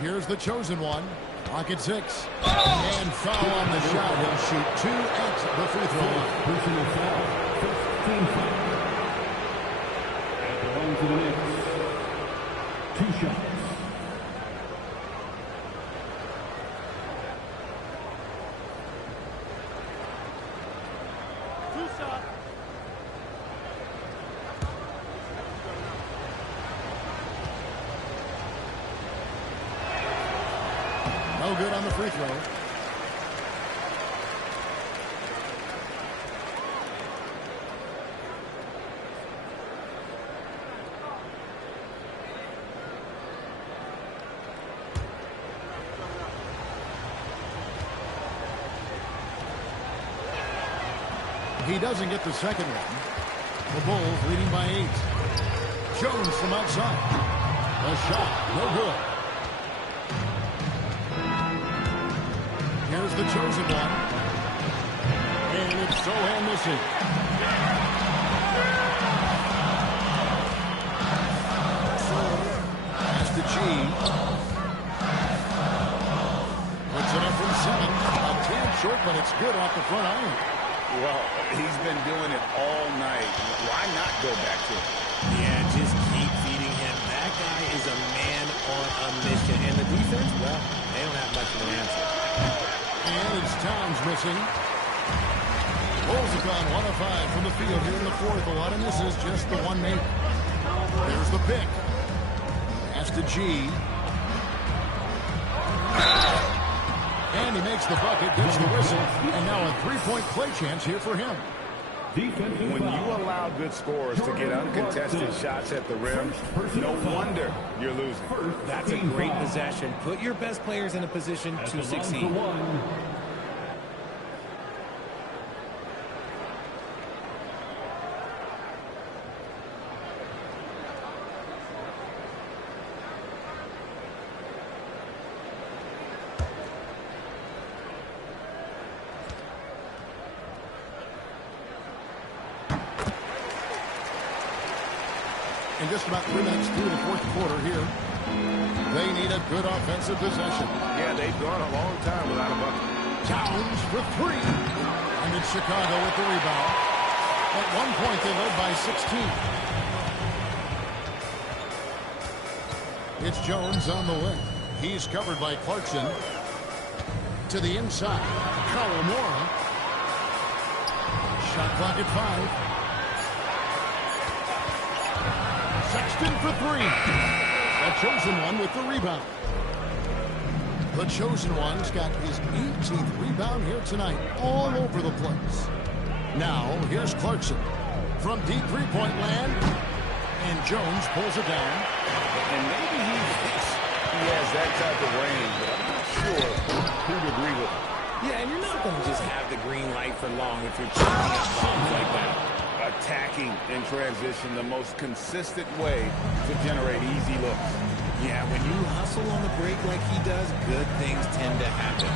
Here's the chosen one. Clock at 6. And foul on the shot. He'll shoot 2 at the free throw line. Personal foul. First team foul. And on to the Knicks. 2 shots. No good on the free throw. He doesn't get the second one. The Bulls leading by 8. Jones from outside. A shot, no good. Here's the chosen one. And it's Sohan missing. to G. Puts it up from 7. A tad short, but it's good off the front iron. Well, he's been doing it all night. Why not go back to it? Yeah, just keep feeding him. That guy is a man on a mission. And the defense, well, they don't have much of an answer. And it's Towns missing. Bulls have gone 1 of 5 from the field here in the fourth. A lot of misses, just the one make. There's the pick. Pass to G. And he makes the bucket, gets the whistle, and now a three-point play chance here for him. When you allow good scorers to get uncontested shots at the rim, no wonder you're losing. That's a great possession. Put your best players in a position to succeed. And just about 3 minutes through the fourth quarter here. They need a good offensive possession. Yeah, they've gone a long time without a bucket. Towns for 3. And it's Chicago with the rebound. At one point, they led by 16. It's Jones on the wing. He's covered by Clarkson. To the inside. Kawamura. Shot clock at 5. Sexton for 3. A chosen one with the rebound. The chosen one's got his 18th rebound here tonight, all over the place. Now, here's Clarkson from deep three-point land. And Jones pulls it down. And maybe he thinks he has that type of range, but I'm not sure who'd agree with him. Yeah, and you're not going to just have the green light for long if you're changing up bombs like that. Attacking in transition, the most consistent way to generate easy looks. Yeah, when you hustle on the break like he does, good things tend to happen.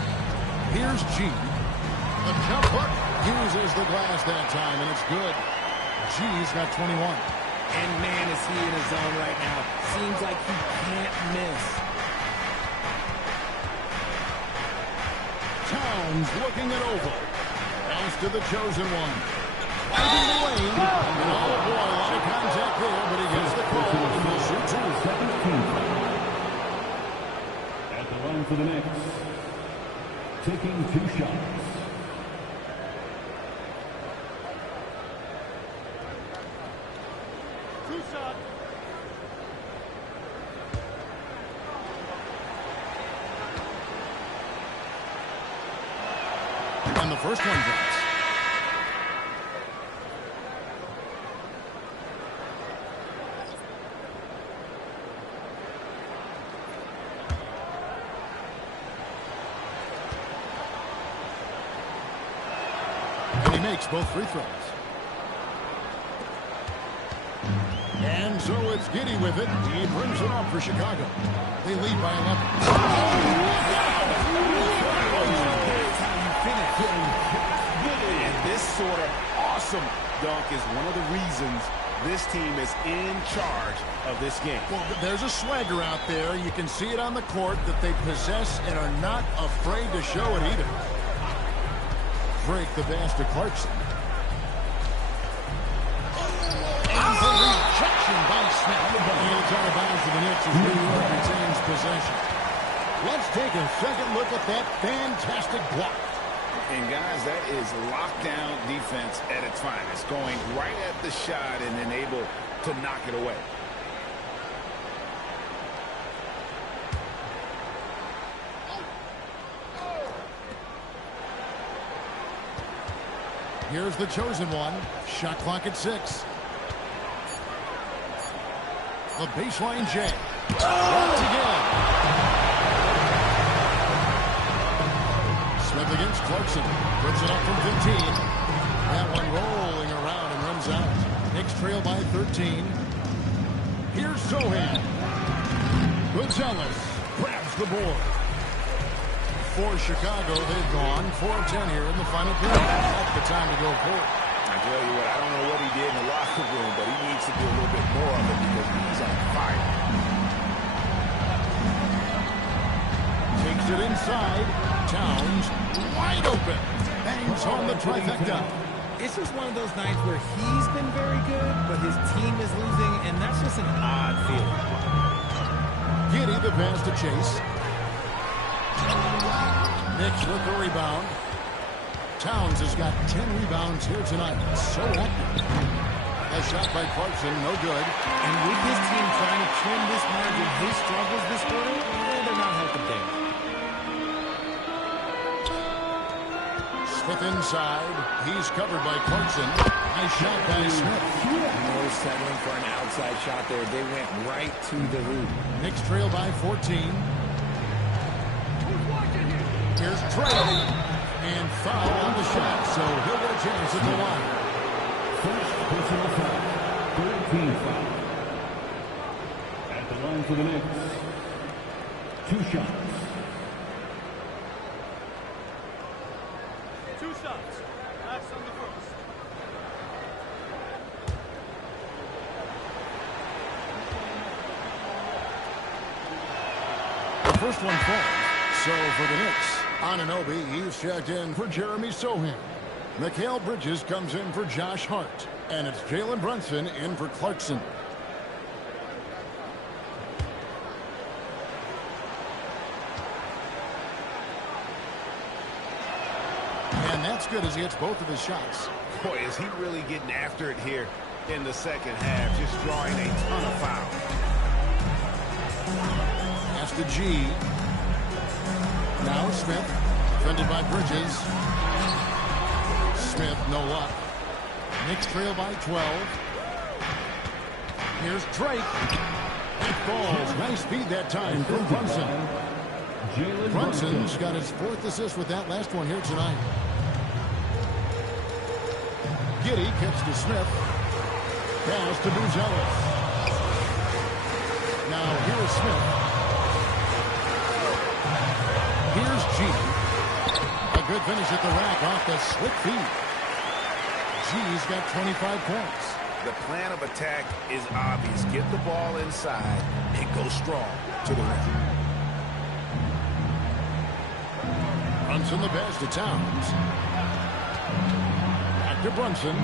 Here's G. The jump up uses the glass that time, and it's good. G's got 21. And man, is he in his zone right now. Seems like he can't miss. Towns looking it over. Pass to the chosen one. Finding the lane. And oh boy, a lot of contact there, but he gets the call and he'll shoot 2. At the line for the Knicks, taking 2 shots. And the first one drops. And he makes both free throws. And so it's Giddey with it. He brings it up for Chicago. They lead by 11. And this sort of awesome dunk is one of the reasons this team is in charge of this game. Well, there's a swagger out there. You can see it on the court that they possess and are not afraid to show it either. Break the pass to Clarkson. And the rejection by Smith. And it's out of bounds for the Knicks as New York retains possession. Let's take a second look at that fantastic block. And guys, that is lockdown defense at its finest. Going right at the shot and then able to knock it away. Here's the chosen one. Shot clock at 6. The baseline J. Blocked again. Smith against Clarkson. Puts it up from 15. That one rolling around and runs out. Knicks trail by 13. Here's Sohan. Gonzalez grabs the board. For Chicago, they've gone 4 of 10 here in the final period. That's the time to go for it. I tell you what, I don't know what he did in the locker room, but he needs to do a little bit more of it because he's on fire. Moves it inside. Towns wide open. Bangs home the trifecta. It's just one of those nights where he's been very good, but his team is losing, and that's just an odd feeling. Giddey the pass to Chase. Knicks with the rebound. Towns has got 10 rebounds here tonight. So active. A shot by Clarkson, no good. And with his team trying to trim this margin, his struggles this quarter, they're not helping things. Smith inside. He's covered by Clarkson. Nice shot by Smith. No settling for an outside shot there. They went right to the hoop. Knicks trail by 14. Here's Trey. And foul on the shot, so he'll get a chance at the line. First personal foul. 13 foul. At the line for the Knicks. 2 shots. 2 shots. That's on the first. The first one falls. So for the Knicks, Anunoby, he's checked in for Jeremy Sohan. Mikal Bridges comes in for Josh Hart. And it's Jalen Brunson in for Clarkson. And that's good as he hits both of his shots. Boy, is he really getting after it here in the second half, just drawing a ton of fouls. That's the G. Now Smith, defended by Bridges. Smith, no luck. Knicks trail by 12. Here's Drake. It falls. Nice speed that time from Brunson. Brunson's got his 4th assist with that last one here tonight. Giddey kicks to Smith. Pass to Buzelis. Now here's Smith. Here's G. A good finish at the rack off the slick feed. G's got 25 points. The plan of attack is obvious. Get the ball inside and go strong to the rim. Brunson the pass to Towns. Back to Brunson.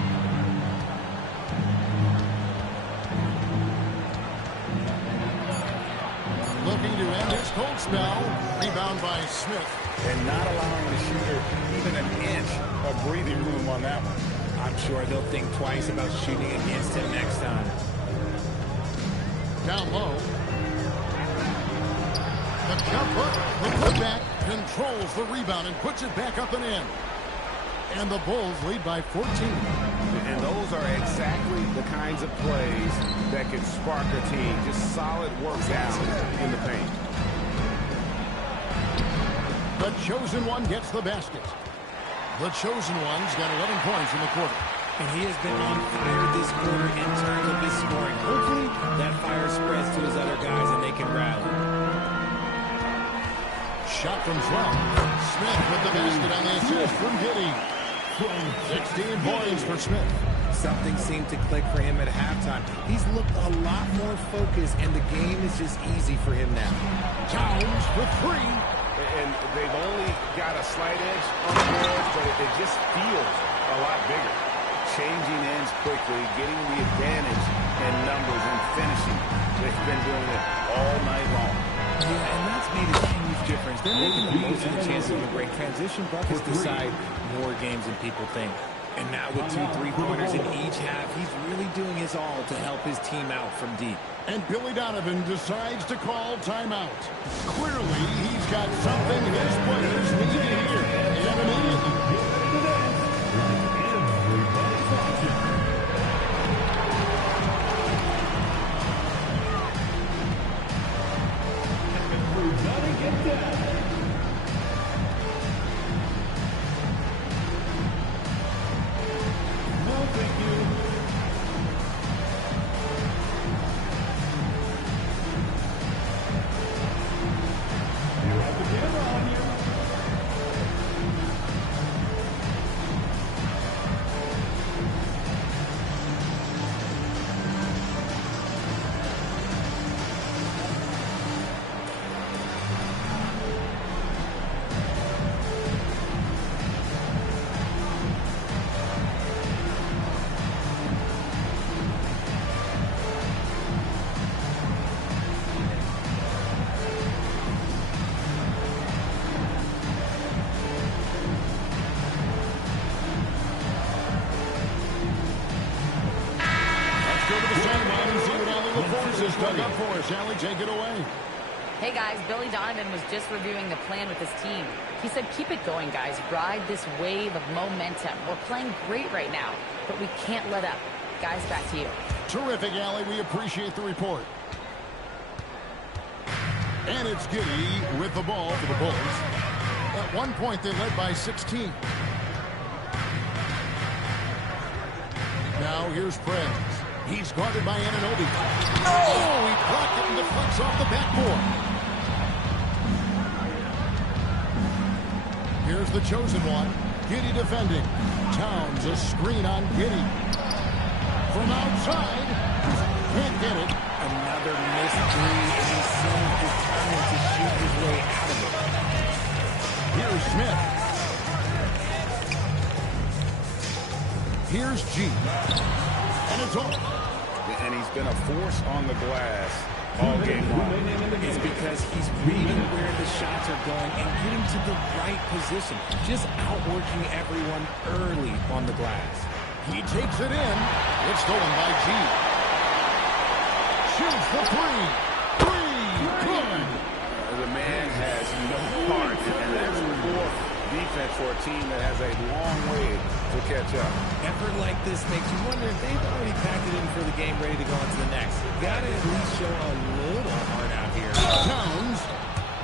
Looking to end his cold spell. Rebound by Smith. And not allowing the shooter even an inch of breathing room on that one. I'm sure they'll think twice about shooting against him next time. Down low. The jump hook. The putback controls the rebound and puts it back up and in. And the Bulls lead by 14. And those are exactly the kinds of plays that can spark a team. Just solid work down in the paint. The chosen one gets the basket. The chosen one's got 11 points in the quarter. And he has been on fire this quarter in terms of his scoring. Hopefully that fire spreads to his other guys and they can rally. Shot from 12. Smith with the basket on the assist from Giddey. 16 points for Smith. Something seemed to click for him at halftime. He's looked a lot more focused, and the game is just easy for him now. Towns for 3. And they've only got a slight edge on the boards, but it just feels a lot bigger. Changing ends quickly, getting the advantage in numbers and finishing. They've been doing it all night long. Yeah, and that's made a huge difference. They're making the most of the chances of a break. Transition buckets decide more games than people think. And now with 2 3-pointers in each half, he's really doing his all to help his team out from deep. And Billy Donovan decides to call timeout. Clearly, he's got something his players need to hear. And immediately. just dug up for us. Allie, take it away. Hey, guys, Billy Donovan was just reviewing the plan with his team. He said, keep it going, guys. Ride this wave of momentum. We're playing great right now, but we can't let up. Guys, back to you. Terrific, Allie. We appreciate the report. And it's Giddey with the ball for the Bulls. At one point, they led by 16. Now here's Prez. He's guarded by Anunoby. Oh, he blocked it and deflects off the backboard. Here's the chosen one. Giddey defending. Towns a screen on Giddey. From outside. Can't get it. Another missed three, and he seems determined to shoot his way out of it. Here's Smith. Here's G. And it's off. And he's been a force on the glass all game long. It's because he's reading where the shots are going and getting to the right position. Just outworking everyone early on the glass. He takes it in. It's stolen by G. Shoots the three. Good. The man has no heart, and that's poor defense for a team that has a long way to catch up. Effort like this makes you wonder if they've already packed it in for the game, ready to go on to the next. Got to at least show a little heart out here. Towns.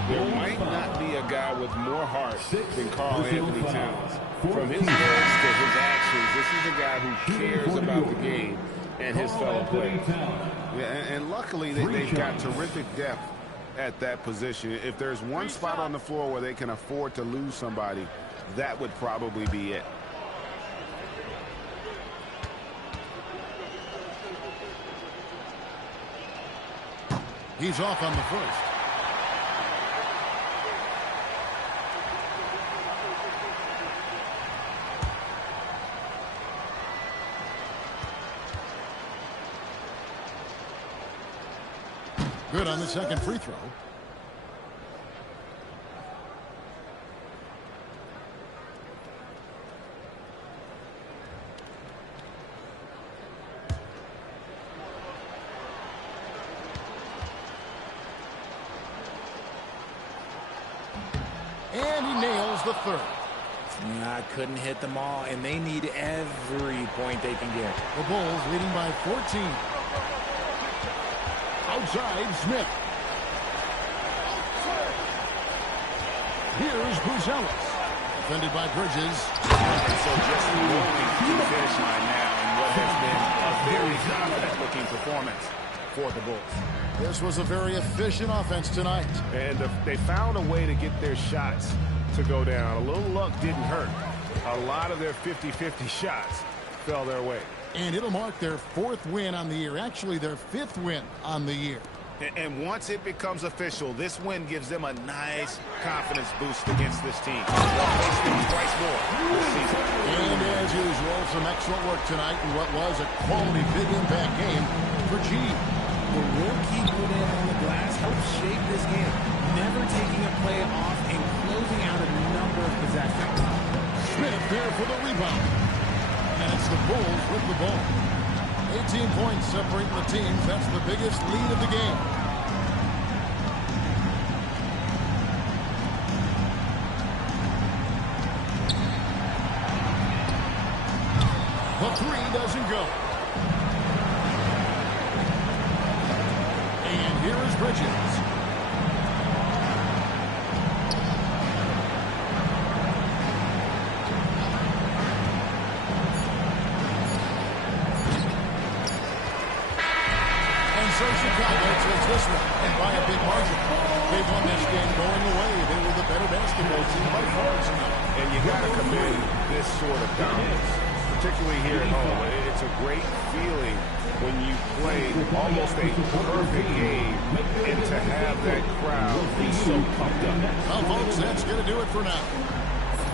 There might not be a guy with more heart than Karl Anthony Towns. From his words to his actions, this is a guy who cares about the game and his fellow players. Yeah, and luckily they've got terrific depth at that position. If there's one spot on the floor where they can afford to lose somebody, that would probably be it. He's off on the first. Good on the second free throw. And he nails the third. I couldn't hit them all, and they need every point they can get. The Bulls leading by 14. Outside, Smith. Here's Buzelis. Defended by Bridges. And so just rolling to the finish line now in what has been a very confident-looking performance for the Bulls. This was a very efficient offense tonight. And they found a way to get their shots to go down. A little luck didn't hurt. A lot of their 50-50 shots fell their way. And it'll mark their fourth win on the year. Actually, their fifth win on the year. And once it becomes official, this win gives them a nice confidence boost against this team. They'll face them twice more this season. And as usual, some excellent work tonight in what was a quality big impact game for G. The work he put in on the glass helped shape this game, never taking a play off and closing out a number of possessions. Smith there for the rebound. And it's the Bulls with the ball. 18 points separating the teams. That's the biggest lead of the game. The three doesn't go. And here is Bridges. So Chicago takes this one, and by a big margin. They won this game going away. They were the better basketball team by far tonight. And you got to commend this sort of dominance, particularly here at home. It's a great feeling when you play almost a perfect game and to have that crowd be so pumped up. Well, folks, that's going to do it for now.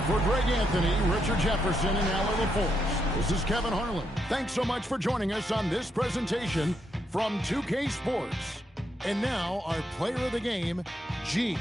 For Greg Anthony, Richard Jefferson, and Alan LaForce, this is Kevin Harlan. Thanks so much for joining us on this presentation from 2K Sports. And now, our player of the game, G.